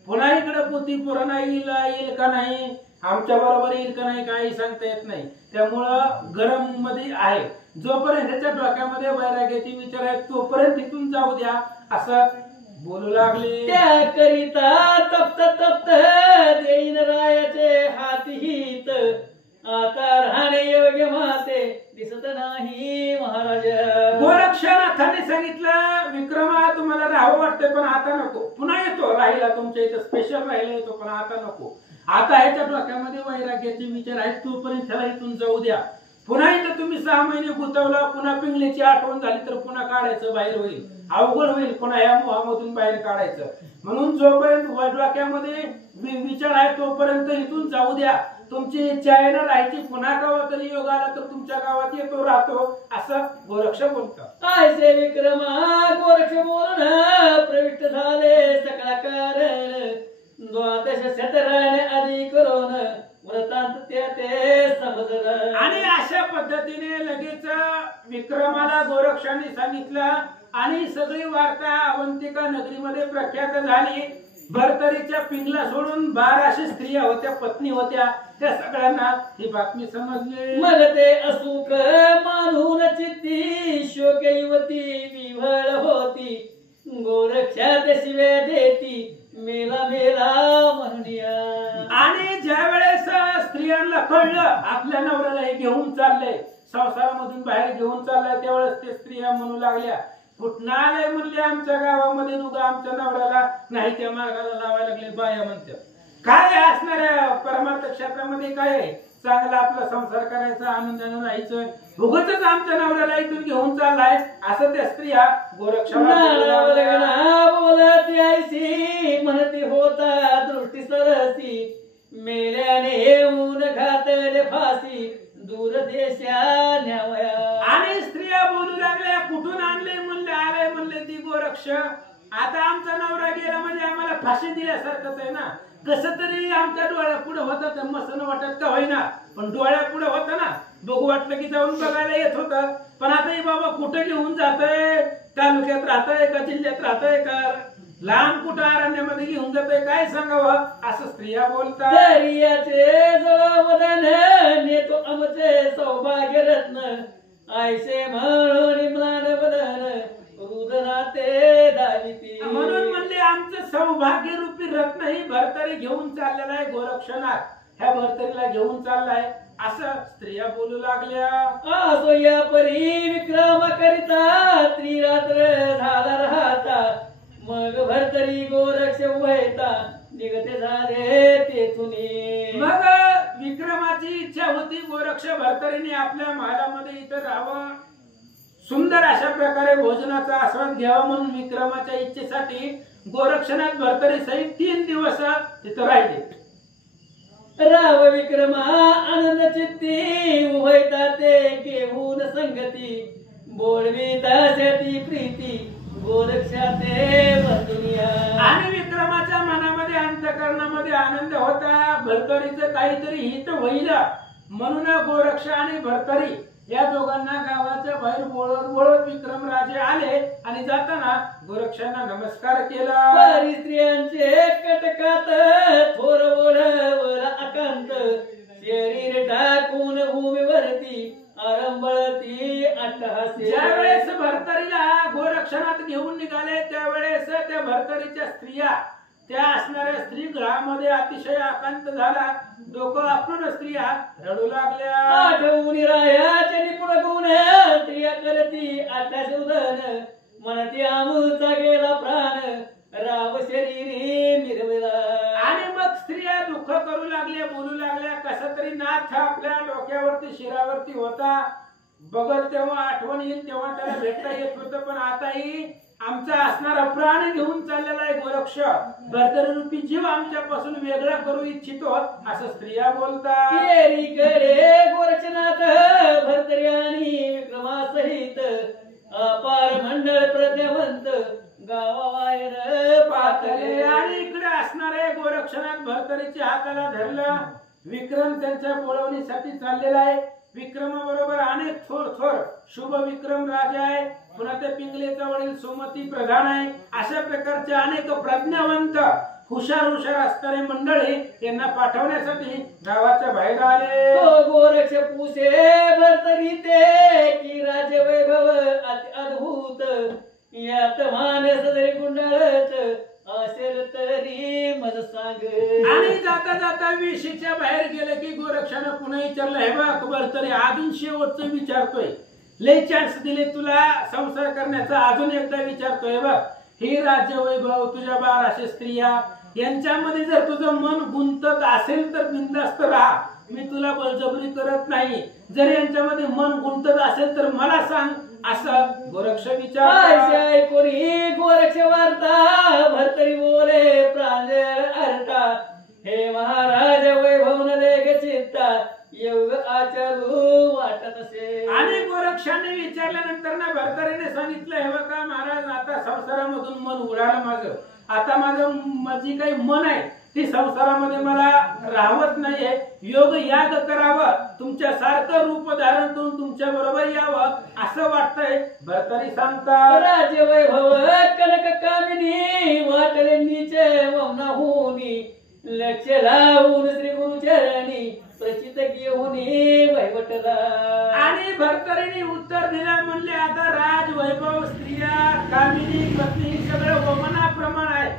पुन्हा इकडे पोती पुराणा येईल का नाही, आमच्या बरोबर येईल का नाही, काही सांगता येत नाही. त्यामुळं गरम मध्ये आहे. जोपर्यंत त्याच्या डोक्यामध्ये वैराग्याचे विचार आहेत तोपर्यंत तिथून जाऊ द्या, असं बोलू लागले. त्याकरिता तप्त देईन रायाचे हाती हित आता राहणे योग्य माते दिसत नाही महाराजा. गोरक्षनाथाने सांगितलं, विक्रमा तुम्हाला राहावं वाटतंय पण आता नको, पुन्हा येतो राहिला तुमच्या इथं स्पेशल राहिला येतो, पण आता नको. आता ह्याच्या डोक्यामध्ये वैराग्याचे विचार आहेत तोपर्यंत त्याला इथून जाऊ द्या. पुन्हा इथं तुम्ही 6 महिने गुंतवला, पुन्हा पिंगलीची आठवण झाली तर पुन्हा काढायचं बाहेर होईल, अवघड होईल पुन्हा या मोहामधून बाहेर काढायचं. म्हणून जोपर्यंत डोक्यामध्ये विचार आहे तोपर्यंत इथून जाऊ द्या. तुमची इच्छा आहे ना राहायची, पुन्हा गावात तरी योग आला तर तुमच्या गावात येतो राहतो, असं गोरक्ष बोलतात. आयसे विक्रमा गोरक्ष बोलून प्रविष्ट झाले सकळा कारण 12 शतराने आधी करून व्रतांत ते समजलं. आणि अशा पद्धतीने लगेच विक्रमाला गोरक्षाने सांगितलं आणि सगळी वार्ता अवंतिका नगरीमध्ये प्रख्यात झाली. भरतरीच्या पिंगला सोडून 1200 स्त्रिया होत्या, पत्नी होत्या, त्या सगळ्यांना ही बातमी समजली. मग ते असुख मानून चित्ती शोक युवती विव्हळ होती, गोरक्षात शिव्या देती मेला मेला म्हणूया. आणि ज्या वेळेस स्त्रियांना कळलं आपल्या नवऱ्याला हे घेऊन चाललंय, संसारामधून बाहेर घेऊन चाललाय, त्यावेळेस ते स्त्रिया म्हणू लागल्या, कुठं आलंय म्हणले आमच्या गावामध्ये, नुगा आमच्या नवऱ्याला नाही त्या मार्गाला लावायला लागले. बाया म्हणतात काय असणाऱ्या परमार्थ क्षेत्रामध्ये काय आहे, चांगला आपला संसार करायचा, आनंदानं राहायचं, उगाचच आमच्या नवऱ्याला इथून घेऊन चाललाय, असं त्या स्त्रिया गोरक्षाला बोलत यायची म्हणती होता दृष्टी सरसी, मेल्याने येऊन घातले फाशी दूर देशा न्यावया. आणि स्त्रिया बोलू लागल्या कुठून आणले म्हणले, आले म्हणले ती गोरक्ष, आता आमचा नवरा गेला म्हणजे आम्हाला फाशी दिल्यासारखंच आहे ना, कसं तरी आमच्या डोळ्या पुढे होतं, तर मसन वाटत का होईना पण डोळ्या पुढे होतं ना, बघू वाटलं की जाऊन बघायला येत होतं. पण आता हे बाबा कुठं घेऊन जातंय, तालुक्यात राहतंय का जिल्ह्यात राहतंय का लांब कुठं अरण्यामध्ये घेऊन जातंय, काय सांगावं, असं स्त्रिया बोलतात. दर्याचे जळवदन नेतो आमचे सौभाग्य रत्न, आयसे म्हणून इम्रान वदन रुदनाते दाविती. म्हणून म्हणले आमचं सौभाग्य रूपी रत्न ही भरतरी घेऊन चाललेला आहे गोरक्षनाथ, ह्या भरतरीला घेऊन चाललाय, असं स्त्रिया बोलू लागल्या. असो या परी विक्रम करिता त्रिरात्र झाला राहता, मग भरतरी गोरक्ष व्हायता निघते झाले तेथुनी. मग विक्रमाची इच्छा होती गोरक्ष भरतरीने आपल्या महालामध्ये इथं राहावं, सुंदर अशा प्रकारे भोजनाचा आस्वाद घ्यावा, म्हणून विक्रमाच्या इच्छेसाठी गोरक्षनाथ भरतरी सहित 3 दिवस तिथं राहिले. राव विक्रमा आनंद चित्ती उभयता ते घेऊन संगती, बोलविता ती प्रीती गोरक्षाते बंधुनिया. आणि विक्रमाच्या मनामध्ये अंतःकरणामध्ये आनंद होता, भरतरीचं काहीतरी हित होईल म्हणून गोरक्ष आणि भरतरी या दोघांना गावाच्या बाहेर बोलत बोलत विक्रम राजे आले आणि जाताना गोरक्षांना नमस्कार केला. परी स्त्रियांचे कटकात थोर ओढवला अकांत, शरीर टाकून भूमीवरती आरंभळती अट्टहासे. ज्यावेळेस भरतरीला गोरक्षनाथ घेऊन निघाले त्यावेळेस त्या भरतरीच्या स्त्रिया, त्या असणाऱ्या स्त्री गृहामध्ये अतिशय आकांत झाला, डोकं आपण स्त्रिया रडू लागल्या. आठवून रायाचे निपुण गुण स्त्रिया करती अट्टाशोधन, म्हणती आमचा गेला प्राण राव शरीरी मिरवला. आणि मग स्त्रिया दुःख करू लागल्या, बोलू लागल्या, कसा तरी नाथ आपल्या डोक्यावरती शिरावरती होता, बघल तेव्हा आठवण येईल तेव्हा त्याला भेटता येत होतं, पण आताही आमचा असणारा प्राण घेऊन चाललेला आहे गोरक्ष, भरतरी रूपी जीव आमच्यापासून वेगळा करू इच्छितो, असं स्त्रिया बोलतात. येरीकडे गोरक्षनाथ भरतरी आणि विक्रमासहित अपार मंडळ प्रज्ञावंत गावाबाहेर पातळे. आणि इकडे असणारे गोरक्षनाथ भरतरीच्या हाताला धरलं, विक्रम त्यांच्या बोलवणीसाठी चाललेला आहे. विक्रमाबरोबर अनेक थोर थोर शुभ विक्रम राजा आहे, पुन्हा त्या पिंगलेचा वडील सोमती प्रधान आहे, अशा प्रकारचे अनेक प्रज्ञावंत हुशार असणारे मंडळी यांना पाठवण्यासाठी गावाच्या बाहेर आले. तो गोरक्ष पुसे भरतरी ते की राज्य वैभव अति अद्भुत, यात मानस जरी गुंडाळत असेल तरी मज सांग. आणि जाता जाता वेशीच्या बाहेर गेले की गोरक्षानं पुन्हा विचारलं, हे बघ भरतरी अजून शेवटचं विचारतोय, लय चान्स दिले तुला संसार करण्याचा, अजून एकदा विचारतोय बघ, ही राज्य वैभव तुझ्या 1200 स्त्रिया यांच्यामध्ये जर तुझं मन गुंतत असेल तर बिनधास्त राहा, मी तुला बळजबरी करत नाही, जर यांच्यामध्ये मन गुंतत असेल तर मला सांग, असं गोरक्ष विचार. कोणी गोरक्ष वार्ता भरतरी बोले प्रांजळ अर्था, हे महाराज वैभव लेख चित्ता योग आचारू वाटत असे. आणि गोरक्षाने विचारल्यानंतर ना भरतरीने सांगितलं, हे बघा महाराज, आता संसारामधून मन उडालं माझं, आता माझं जी काही मन आहे ती संसारामध्ये मला राहवत नाहीये, योग याग करावं, तुमच्या सारखं रूप धारण करून तुमच्या बरोबर यावं असं वाटतंय. भरतरी सांगतात राज्य वैभव कनक कामिनी वाटले नीचे वमना होनी लक्ष लावून श्री गुरुचरणी प्रचित घेऊनी वैवटला. आणि भरतरीने उत्तर दिलं, म्हणले आता राज वैभव स्त्रिया कामिनी पत्नी सगळं वमनाप्रमाण आहे,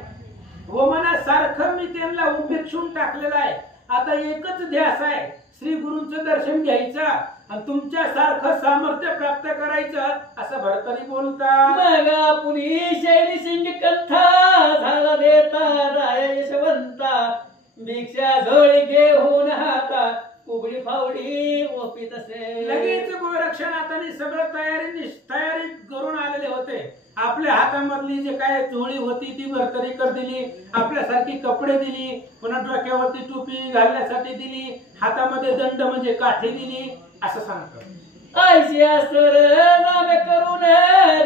वमनासारखं मी त्यांना उपेक्षून टाकलेलं आहे. आता एकच ध्यास आहे, श्री गुरूंचं दर्शन घ्यायचं आणि तुमच्या सारखं सामर्थ्य प्राप्त करायचं असं भरतरी बोलतात. मग पुरी शैली सिंग कथा झाला देता राय यशवंता भिक्षा झोळी घेऊन हाता उघडी फावडी ओपीत असे. लगेच गोरक्षनाथांनी सगळं तयारी करून आलेले होते. आपल्या हातामधली जे काय झोळी होती ती भरतरीकर दिली, आपल्यासारखी कपडे दिली, पुन्हा डोक्यावरती टोपी घालण्यासाठी दिली, हातामध्ये दंड म्हणजे काठी दिली असं सांगतात. आयशी असर नामे करून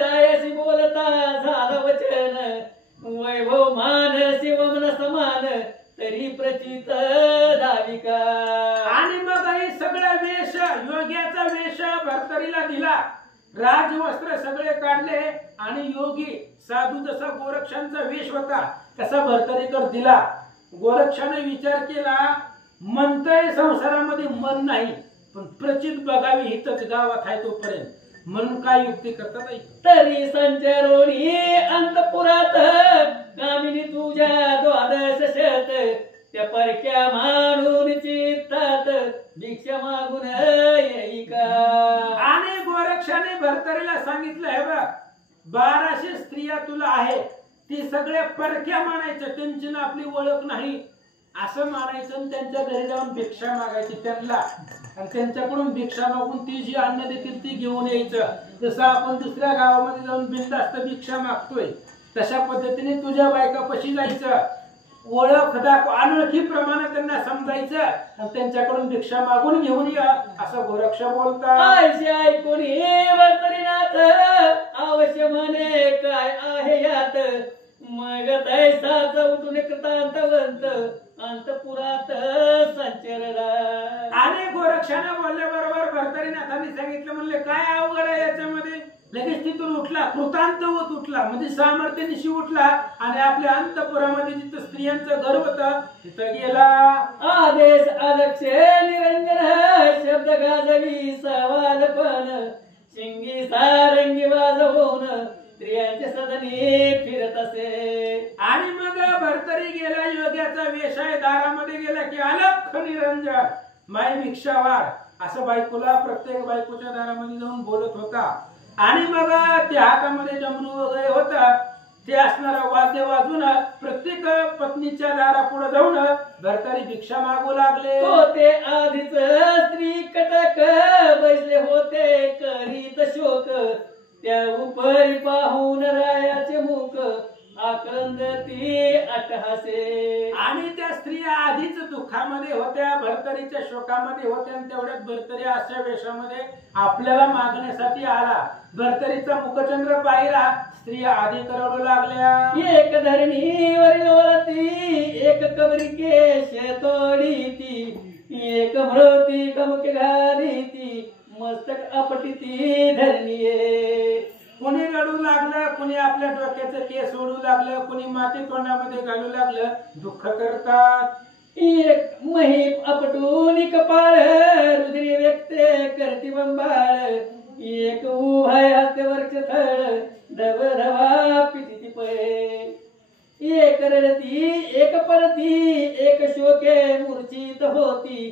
रायाशी बोलता झालं वचन वैभव मान शिवमन समान तरी प्रचित धाविका. आणि मग हे सगळा वेश योग्याचा वेश भरतरीला दिला, राजवस्त्र सगळे काढले आणि योगी साधू जसा गोरक्षांचा वेश होता तसा भरतरीकर दिला. गोरक्षाने विचार केला, म्हणतंय संसारामध्ये मन नाही पण प्रचित बघावी हितच गावात आहे तोपर्यंत, म्हणून काय युक्ती करतात. तरी संचरोणी अंतपुरात कामिनी तुझ्या द्वादश शत त्या परक्या मानून चित्तात भिक्षा मागून येई का. आणि गोरक्षाने भरतरीला सांगितलं, हे बघ 1200 स्त्रिया तुला आहेत, ती सगळे परक्या मानायचं, त्यांची ना आपली ओळख नाही असं मानायचं आणि त्यांच्या घरी जाऊन भिक्षा मागायची त्यांना, आणि त्यांच्याकडून भिक्षा मागून ती जी अन्न देतील ती घेऊन यायचं. जसं आपण दुसऱ्या गावामध्ये जाऊन बिनधास्त भिक्षा मागतोय तशा पद्धतीने तुझ्या बायकापाशी जायचं, ओळख दाखव अनोळखी प्रमाणे त्यांना समजायचं आणि त्यांच्याकडून भिक्षा मागून घेऊन या असं गोरक्ष बोलतात. आयशी ऐकून भरतरीनाथ अवश्य म्हणे काय आहे यात मग तैसाच उठून कृतांतवंत अंतपुरात संचरला. आणि गोरक्षाने बोलल्याबरोबर भरतरीनाथांनी सांगितलं, म्हणले काय अवघड आहे याच्यामध्ये. लगेच तिथून उठला, कृतांत होत उठला म्हणजे सामर्थ्यानिशी उठला आणि आपल्या अंतपुरामध्ये जिथं स्त्रियांचं घर होतं तिथं गेला. आदेश अलक्ष निरंजन शब्द गाजवी सवाल पण शिंगी सारंगी वाजवून स्त्रियांच्या सदनी फिरत असे. आणि मग भरतरी गेला, योग्याचा वेश आहे, दारामध्ये गेला की अलख निरंजन माय भिक्षा वाढ असं बायकोला प्रत्येक बायकोच्या दारामध्ये जाऊन बोलत होता. आणि मग त्या हातामध्ये डमरू वगैरे होता, ते असणारं वाद्य वाजून प्रत्येक पत्नीच्या दारापुढे जाऊन भरतरी भिक्षा मागू लागले. होते आधीच स्त्री कटक बसले होते करीत शोक त्या उपरी पाहून रायाचे मुख आक्रंदती अट्टहासे. आणि त्या स्त्रिया आधीच दुःखामध्ये होत्या, भरतरीच्या शोकामध्ये होत्या आणि तेवढ्यात भरतरी अशा वेशामध्ये आपल्याला मागण्यासाठी आला. भरतरीचा मुखचंद्र पाहिला, स्त्रिया आधी करवू लागल्या. एक धरणीवरील वरती एक कबरी केश तोडीती एक म्हणती कमके घालीती मस्तक आपटीती धरणीये. कोणी रडू लागलं, कोणी आपल्या डोक्याचं केस ओढू लागलं, कोणी माती तोंडामध्ये घालू लागलं, दुःख करतात. एक महिप आपटून कपाळ रुद्री व्यक्त करती बंबाळ एक उभाय हस्ते वर्ष थळ धब धबा पिती पळे. एक रडती एक परती एक शोके मूर्छित होती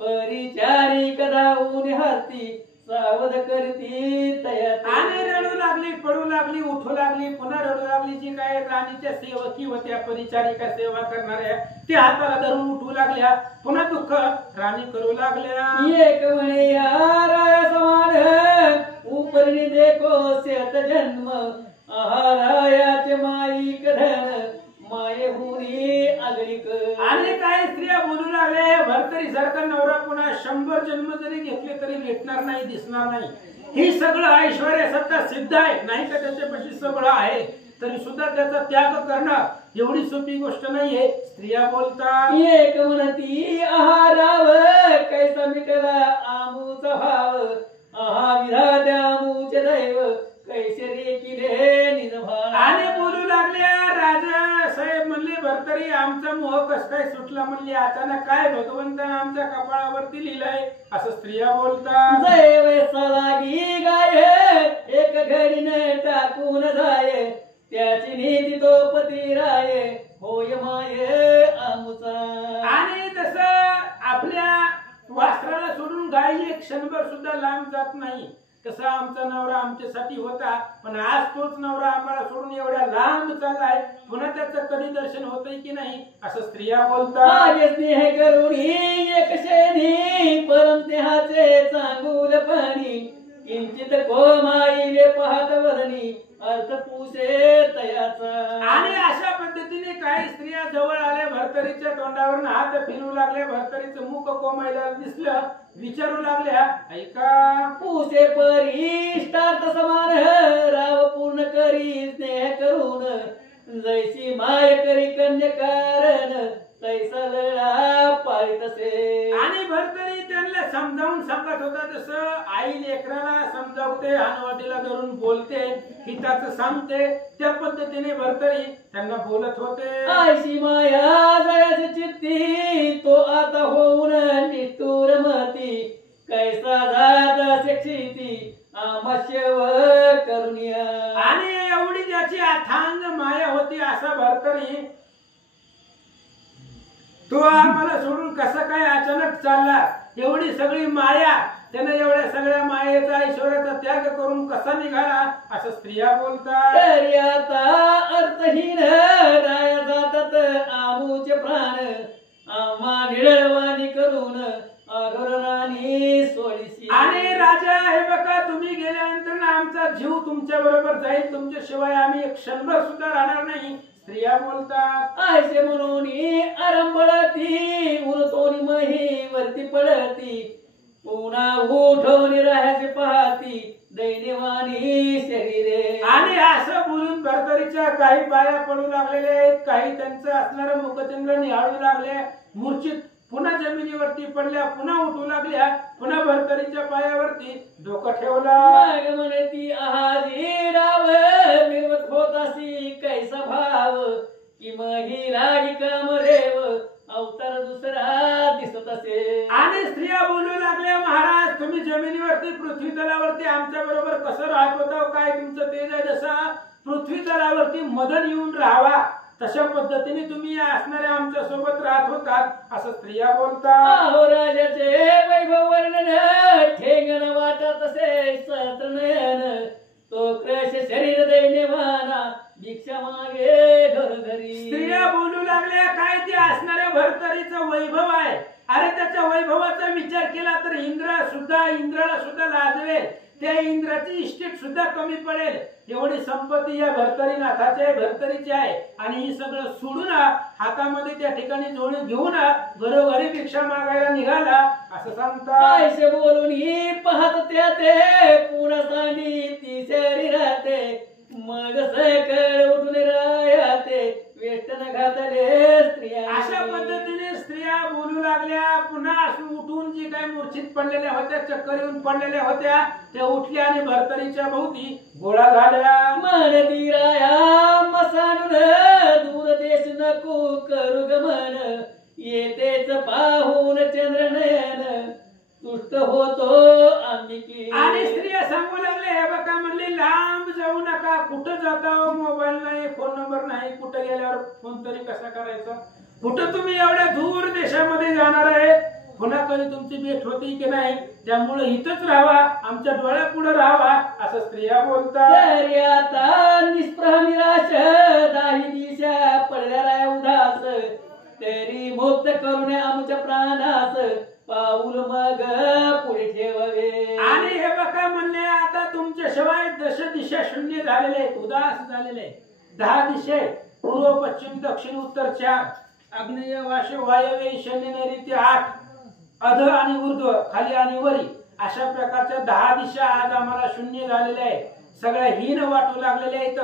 परिचारी कदाऊन हारती सावध करती तयार. आणि रडू लागली, पडू लागली, उठू लागली, पुन्हा रडू लागली. जी काय राणीच्या सेवकी होत्या, परिचारिका सेवा करणाऱ्या, त्या हाताला धरून उठू लागल्या, पुन्हा दुःख राणी करू लागल्या. एक म्हणे राया समान उपरणी देखो शेत जन्म आहारायाचे माईक धन माये हुनी आगळीक. आणि काही स्त्रिया बोलू लागल्या, भरतरी सारखा नवरा पुन्हा 100 जन्म जरी घेतले तरी भेटणार नाही, दिसणार नाही. ही सगळं ऐश्वर्य सत्ता सिद्ध आहे, नाही का त्याच्यापाशी सगळं आहे तरी सुद्धा त्याचा त्याग करणं एवढी सोपी गोष्ट नाहीये. स्त्रिया बोलतात, एक म्हणती आहाराव कैसा मिटला आमूचा भाव, आहा विधात्या आमूचे दैव कैसे रे किले निजभाव. आणि बोलू लागल्या. राजा साहेब म्हणले, भरतरी आमचा मोह कस काय सुटला म्हणले, अचानक काय भगवंतानं आमच्या कपाळावरती लिहिलंय. असं स्त्रिया बोलतात. जय वैसा लागी गाय एक घडीने टाकून जाय, त्याची नीती तो पती राय होय माये आमुचा. आणि जसं आपल्या वास्त्राला सोडून गाय एक क्षणभर सुद्धा लांब जात नाही, तसा आमचा नवरा आमच्यासाठी होता, पण आज तोच नवरा आम्हाला सोडून एवढ्या लांब चाललाय, पुन्हा त्याचं कधी दर्शन होतंय की नाही. असं स्त्रिया बोलतात. माझे स्नेह करुणी एक शेणी परम स्नेहाचे चांगुल पाणी, किंचित कोमाईले पाहत वदनी अर्थ पुसे तयाचा. आणि अशा पद्धतीने काही स्त्रिया जवळ आल्या, भरतरीच्या तोंडावरून हात फिरवू लागल्या, भरतरीचं मुख कोमायला दिसलं, विचारू लागल्या, ऐका पुसे परिष्टार्थ समान राव पूर्ण करी स्नेह करून, जैसी माय करी कन्या कारण तैसा लढा पाळी तसे. आणि भरतरी त्यांना समजावून सांगत होता, जसं आई लेकराला समजावते, हानवाटीला धरून बोलते, हिताचं सांगते, त्या पद्धतीने भरतरी त्यांना बोलत होते. आयशी माया जयाची चित्ती तो आता होऊन निष्ठुर मती, कैसा जात शिक्षिती आमश्यव करुणिया. आणि एवढी ज्याची अथांग माया होती असा भरतरी तो आम्हाला सोडून कसा काय अचानक चालला, एवढी सगळी माया, त्यानं एवढ्या सगळ्या मायेचा ऐश्वर्याचा त्याग करून कसा निघाला. असं स्त्रिया बोलतात. तरी आता अर्थहीन राया जातात आमूचे प्राण, आम्हा निळवाणी करून अघोरानी सोडीशी. आणि राजा हे बघा, तुम्ही गेल्यानंतर ना आमचा जीव तुमच्या बरोबर जाईल, तुमच्याशिवाय आम्ही एक क्षणभर सुद्धा राहणार नाही. स्त्रिया बोलतात. आयसे म्हणून आरंभळती उरतोनी मही वरती पडती, पुन्हा उठवणी राहायचे पाहती दैन्यवाणी शरीरे. आणि असं बोलून भरतरीच्या काही पाया पडू लागलेले आहेत, काही त्यांचं असणारं मुखचंद्र निहाळू लागले, मूर्छित पुन्हा जमिनीवरती पडल्या, पुन्हा उठू लागल्या, पुन्हा भरतरीच्या पायावरती डोकं ठेवलं. मग म्हणती आहारी राव निर्मत होत अशी कैसा भाव, कि मही रागी कामदेव अवतार दुसरा दिसत असे. आणि स्त्रिया बोलू लागल्या, महाराज तुम्ही जमिनीवरती पृथ्वी तलावरती आमच्या बरोबर कसं राहत होता, काय तुमचं तेज आहे, जसा पृथ्वी तलावरती मदन येऊन राहावा तशा पद्धतीने तुम्ही असणाऱ्या आमच्या सोबत राहत होतात. असं स्त्रिया बोलतात. अहो राजाचे वैभव वर्णन ठेंगण वाटत असे सहस्त्रनयन, तो क्रश शरीर दैन्यवाना भिक्षा मागे घरोघरी. स्त्रिया बोलू लागल्या, काय ते असणाऱ्या भरतरीचं वैभव आहे, अरे त्याच्या वैभवाचा विचार केला तर इंद्राला सुद्धा लाजवेल, त्या इंद्राची इस्टेट सुद्धा कमी पडेल, एवढी संपत्ती या भरतरीनाथाची आहे, भरतरीची आहे. आणि ही सगळं सोडून हातामध्ये त्या ठिकाणी जोडी घेऊन घरोघरी भिक्षा मागायला निघाला. असं सांगतात. ऐसे बोलून ही पाहत त्या ते पुन्हा सांडी ती शरीराते, मग सकळ उठून रायाते वेष्टन घातले स्त्रिया. अशा पद्धतीने स्त्रिया बोलू लागल्या, पुन्हा उठून जी काही मूर्छित पडलेल्या होत्या, चक्कर येऊन पडलेल्या होत्या, त्या उठल्या आणि भरतरीच्या भोवती गोळा झाल्या. म्हणती राया मसाणून दूर देश नको करू गमन, येतेच पाहून चंद्रनयन तुष्ट होतो आम्ही. आणि स्त्रिया सांगू लागले, हे बघा म्हणले, लांब जाऊ नका, कुठं जाता, मोबाईल नाही, फोन नंबर नाही, कुठं गेल्यावर फोन तरी कसा करायचा, कुठं तुम्ही एवढ्या दूर देशामध्ये जाणार आहे, पुन्हा कधी तुमची भेट होती की नाही, त्यामुळे इथंच राहावा, आमच्या डोळ्यापुढे राहावा. असं स्त्रिया बोलतात. आता निस्पृह निराश दाही दिशा पडलेला उदास, तरी मुक्त करून आमच्या प्राणास पाऊल मग पुढे ठेवावे. आणि हे बघा म्हणले, आता तुमच्या शिवाय दश दिशा शून्य झालेले आहेत, उदास झालेले आहेत. 10 दिशा, पूर्व पश्चिम दक्षिण उत्तर 4, आग्नेय वाशे वायव्य ईशान्य नैऋत्य 8, अध आणि ऊर्ध्व खाली आणि वरी, अशा प्रकारच्या 10 दिशा आज आम्हाला शून्य झालेल्या आहेत, सगळ्या हीन वाटू लागलेल्या आहेत.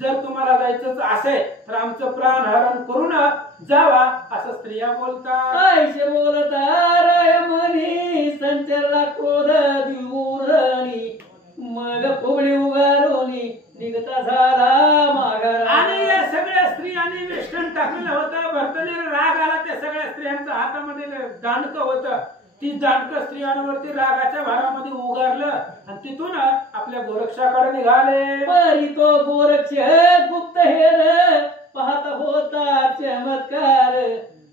जर तुम्हाला जायचं असेल तर आमचं प्राणहरण करून जावा असं स्त्रिया बोलतात. आयशे बोलता राय म्हणी संचरला क्रोध दिवूरणी मग फुगडी उगारोनी निघता झाला माघारा. आणि या सगळ्या स्त्रियांनी वेष्टन टाकलेलं होतं. भरतरीला राग आला. त्या सगळ्या स्त्रियांच्या हातामध्ये दांडकं होतं. ती दांडकं स्त्रियांवरती रागाच्या भारामध्ये उगारलं आणि तिथून आपल्या गोरक्षाकडे निघाले. परी तो गोरक्ष गुप्त हेर पाहता होता चमत्कार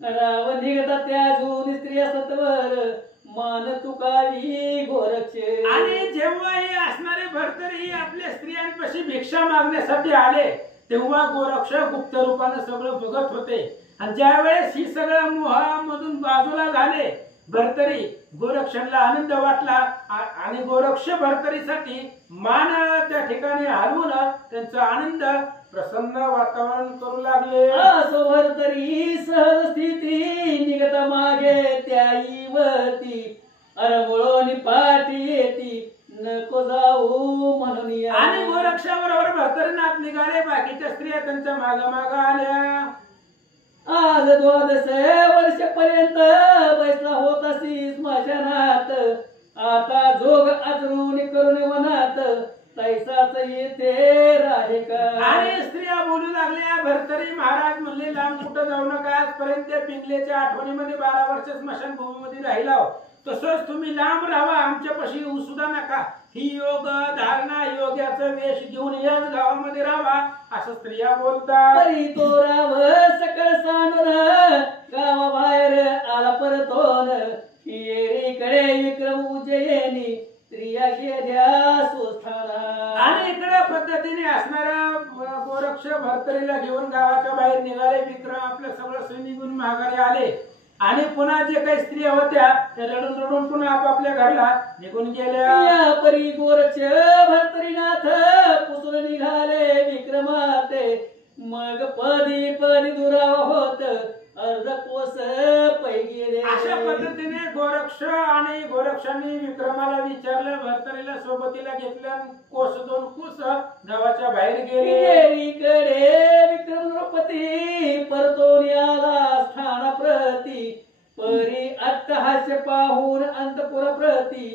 राव निघता त्या जून स्त्रिया सत्वर मान तुकावी गोरक्ष. आणि जेव्हा हे असणारे भरतरी आपल्या स्त्रियांपाशी भिक्षा मागण्यासाठी आले तेव्हा गोरक्ष गुप्त रूपाने सगळं बघत होते. आणि ज्या वेळेस ही सगळं मोहामधून बाजूला झाले भरतरी गोरक्षाला आनंद वाटला आणि गोरक्ष भरतरीसाठी मान त्या ठिकाणी हलवून त्यांचा आनंद प्रसन्न वातावरण करू लागले. असो भरतरी सहज स्थिती निघता मागे त्या युवती अरमुळोनी पाठी येती नको जाऊ म्हणून. आणि गोरक्षाबरोबर भरतरीनाथ निघाले. बाकीच्या स्त्रिया त्यांच्या माग आल्या. आज द्वादश वर्षपर्यंत बैसला होतासी स्मशानात आता जोग आचरून करून वनात तैसाच येते राहे का. आणि स्त्रिया बोलू लागल्या. भरतरी महाराज म्हणले लांब कुठं जाऊ नका. आजपर्यंत त्या पिंगलेच्या आठवणीमध्ये 12 वर्ष स्मशानभूमीमध्ये राहिला. तसंच तुम्ही लांब राहा. आमच्यापाशी येऊ सुद्धा नका. ही योग धारणा योग्याचा वेश घेऊन याच गावामध्ये राहा असं स्त्रिया बोलतात. परी तो राव सकळ सांडून गावाबाहेर आला परतोन येरीकडे विक्रम उज्जयिनी स्त्रिया गेल्या सुस्थाना. आणि इकडे पद्धतीने असणारा गोरक्ष भरतरीला घेऊन गावाच्या बाहेर निघाले. विक्रम आपलं सगळं सैनिक माघारी आले. आणि पुन्हा जे काही स्त्रिया होत्या त्या रडून रडून पुन्हा आपापल्या घरला निघून गेल्या. या परी गोरक्ष भरतरीनाथ पुसून निघाले विक्रमाते मग पदी पदी दुरावा होत अर्ध कोस पै गेले. अशा पद्धतीने गोरक्ष आणि गोरक्षांनी विक्रमाला विचारलं. भरतरीला सोबतीला घेतलं. कोस 2 कोस गावाच्या बाहेर गेले. कडे विक्रम नृपती परतोन आला स्थाना प्रती परी अट्टहास्य पाहून अंतपुर प्रती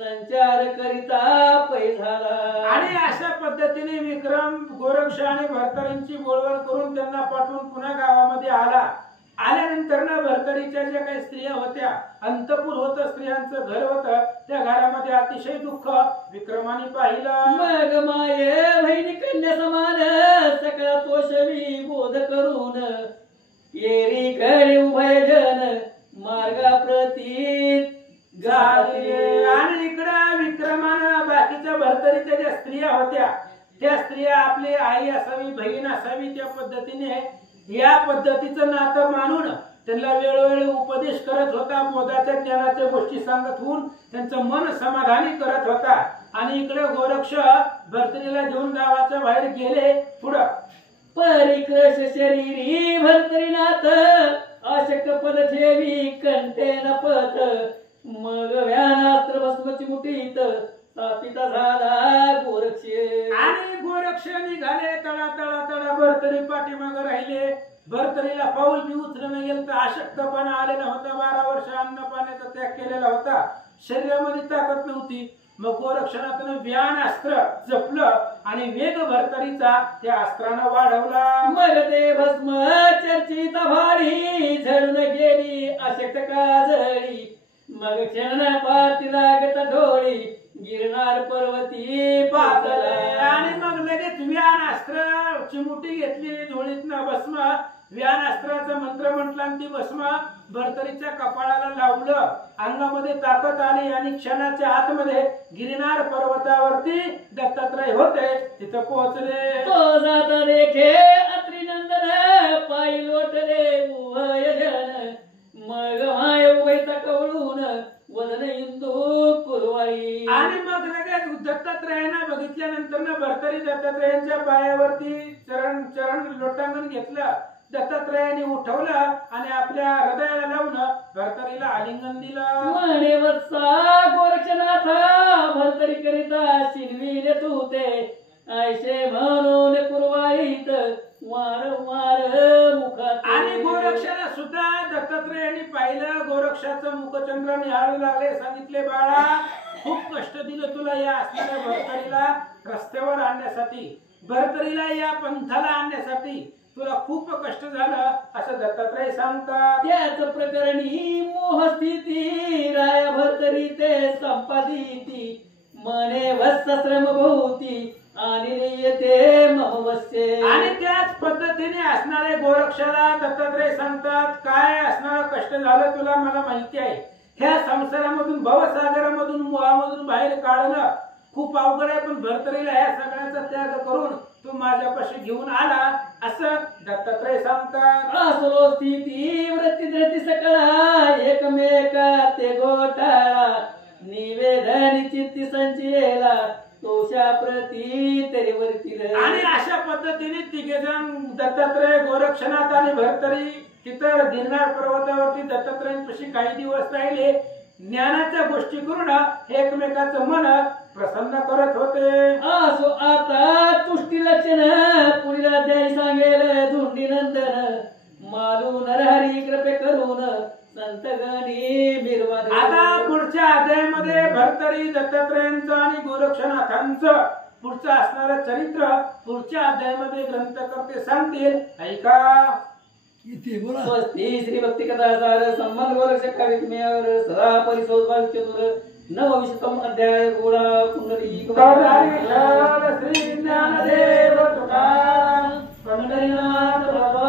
संचार करिता पै झाला. आणि अशा पद्धतीने विक्रम गोरक्ष आणि भरतरींची बोलवण करून त्यांना पाठवून पुन्हा गावामध्ये आला. आल्यानंतर ना भरतरीच्या ज्या काही स्त्रिया होत्या अंतपुर होतं स्त्रियांचं घर होतं त्या घरामध्ये अतिशय दुःख विक्रमाने पाहिलं. मग माये बहिणी कन्या समान सकळा तोषवी बोध करून येरी कडे उभय जन मार्गाप्रती झाले. आणि इकडं विक्रमानं बाकीच्या भरतरीच्या ज्या स्त्रिया होत्या त्या स्त्रिया आपली आई असावी बहीण असावी त्या पद्धतीने या पद्धतीचं नातं मानून त्यांना वेळोवेळी उपदेश करत होता. बोधाच्या ज्ञानाच्या गोष्टी सांगत होऊन त्यांचं मन समाधानी करत होता. आणि इकडे गोरक्ष भरतरीला घेऊन गावाच्या बाहेर गेले. पुढं परिक्रश शरीरी भरतरीनाथ अशक्त पद ठेवी कंठेन पथ मग व्यानास्त्र भस्मची मुठीत स्थापिता झाला गोरक्ष. आणि गोरक्ष निघाले. तळा तळा तळा भरतरी पाठीमाग राहिले. भरतरीला पाऊल बी उचलणं गेलं तर अशक्तपणा आलेला होता. 12 वर्ष अन्न पाण्याचा त्याग केलेला होता. शरीरामध्ये ताकद नव्हती. मग गोरक्षनाथनं व्यान अस्त्र जपलं आणि वेग भरतरीचा त्या अस्त्रानं वाढवला. मग ते भस्म चर्चित भाडी झडून गेली अशक्त काजळी मग क्षण पाती लागत ढोळी गिरनार पर्वती पातळ. आणि मग लगेच व्यान अस्त्र चिमुटी घेतली झोळीतनं भस्म व्यान अस्त्राचा मंत्र म्हटला आणि ती भस्म भरतरीच्या कपाळाला लावलं. अंगामध्ये ताकद आली आणि क्षणाच्या आतमध्ये गिरनार पर्वतावरती दत्तात्रय होते तिथं पोहोचले. तो जाता देखे अत्रिनंदन पायी लोटले उभय जन मग माय उभयता कवळून वदन इंदू कुरवाळी. आणि मग लगेच दत्तात्रयानं बघितल्यानंतर ना भरतरी दत्तात्रयांच्या पायावरती चरण चरण लोटांगण घेतलं. दत्तात्रयाने उठवलं आणि आपल्या हृदयाला लावून भरतरीला आलिंगन दिलं. म्हणे वत्सा गोरक्षनाथ भरतरी करिता शिनविले तू ते ऐसे म्हणून कुरवाळीत वारंवार पाहिलं गोरक्षाचं मुखचंद्र निहाळू लागले. सांगितले बाळा खूप कष्ट दिलं तुला या असलेल्या भरतरीला रस्त्यावर आणण्यासाठी, भरतरीला या पंथाला आणण्यासाठी तुला खूप कष्ट झालं असं दत्तात्रय सांगतात. त्याच प्रकरणी मोह स्थिती राया भरतरी ते संपादिती मने वत्सश्रम भोवती आणि येते ममवस्य. आणि त्याच पद्धतीने असणारे गोरक्षाला दत्तात्रय सांगतात काय असणारं कष्ट झालं तुला मला माहिती आहे. ह्या संसारामधून भवसागरामधून मोहामधून बाहेर काढणं खूप अवघड आहे, पण भरतरीला ह्या सगळ्याचा त्याग करून तू माझ्यापाशी घेऊन आला असं दत्तात्रय सांगतात. असो स्थिती वृत्ती धृती सकळा एकमेका ते गोटाळा निवेदन चित्ती संचेला तोषा प्रती तरी वरतील. आणि अशा पद्धतीने तिघे जण दत्तात्रय गोरक्षनाथ आणि भरतरी तिथं गिरनार पर्वतावरती दत्तात्रयांपाशी काही दिवस राहिले. ज्ञानाच्या गोष्टी करून एकमेकाचं मन प्रसन्न करत होते. असो आता तुष्टी लक्षण पुढील अध्यायी सांगेल धुंडी नंदन मालू नरहरी कृपे करून संत गणी बिरवाद. आता पुढच्या अध्यायामध्ये भरतरी दत्तात्रयांचं आणि गोरक्षनाथांचं पुढचं असणारं चरित्र पुढच्या अध्यायामध्ये ग्रंथकर्ते सांगतील. ऐका. स्वस्ती श्री भक्ती कथा सार संबंध गोरक्षक कविमेवर सदा परिशोध चतुर नवविशतम अध्याय गोळा कुंडली श्री ज्ञानदेव तुकाराम पंढरीनाथ बाबा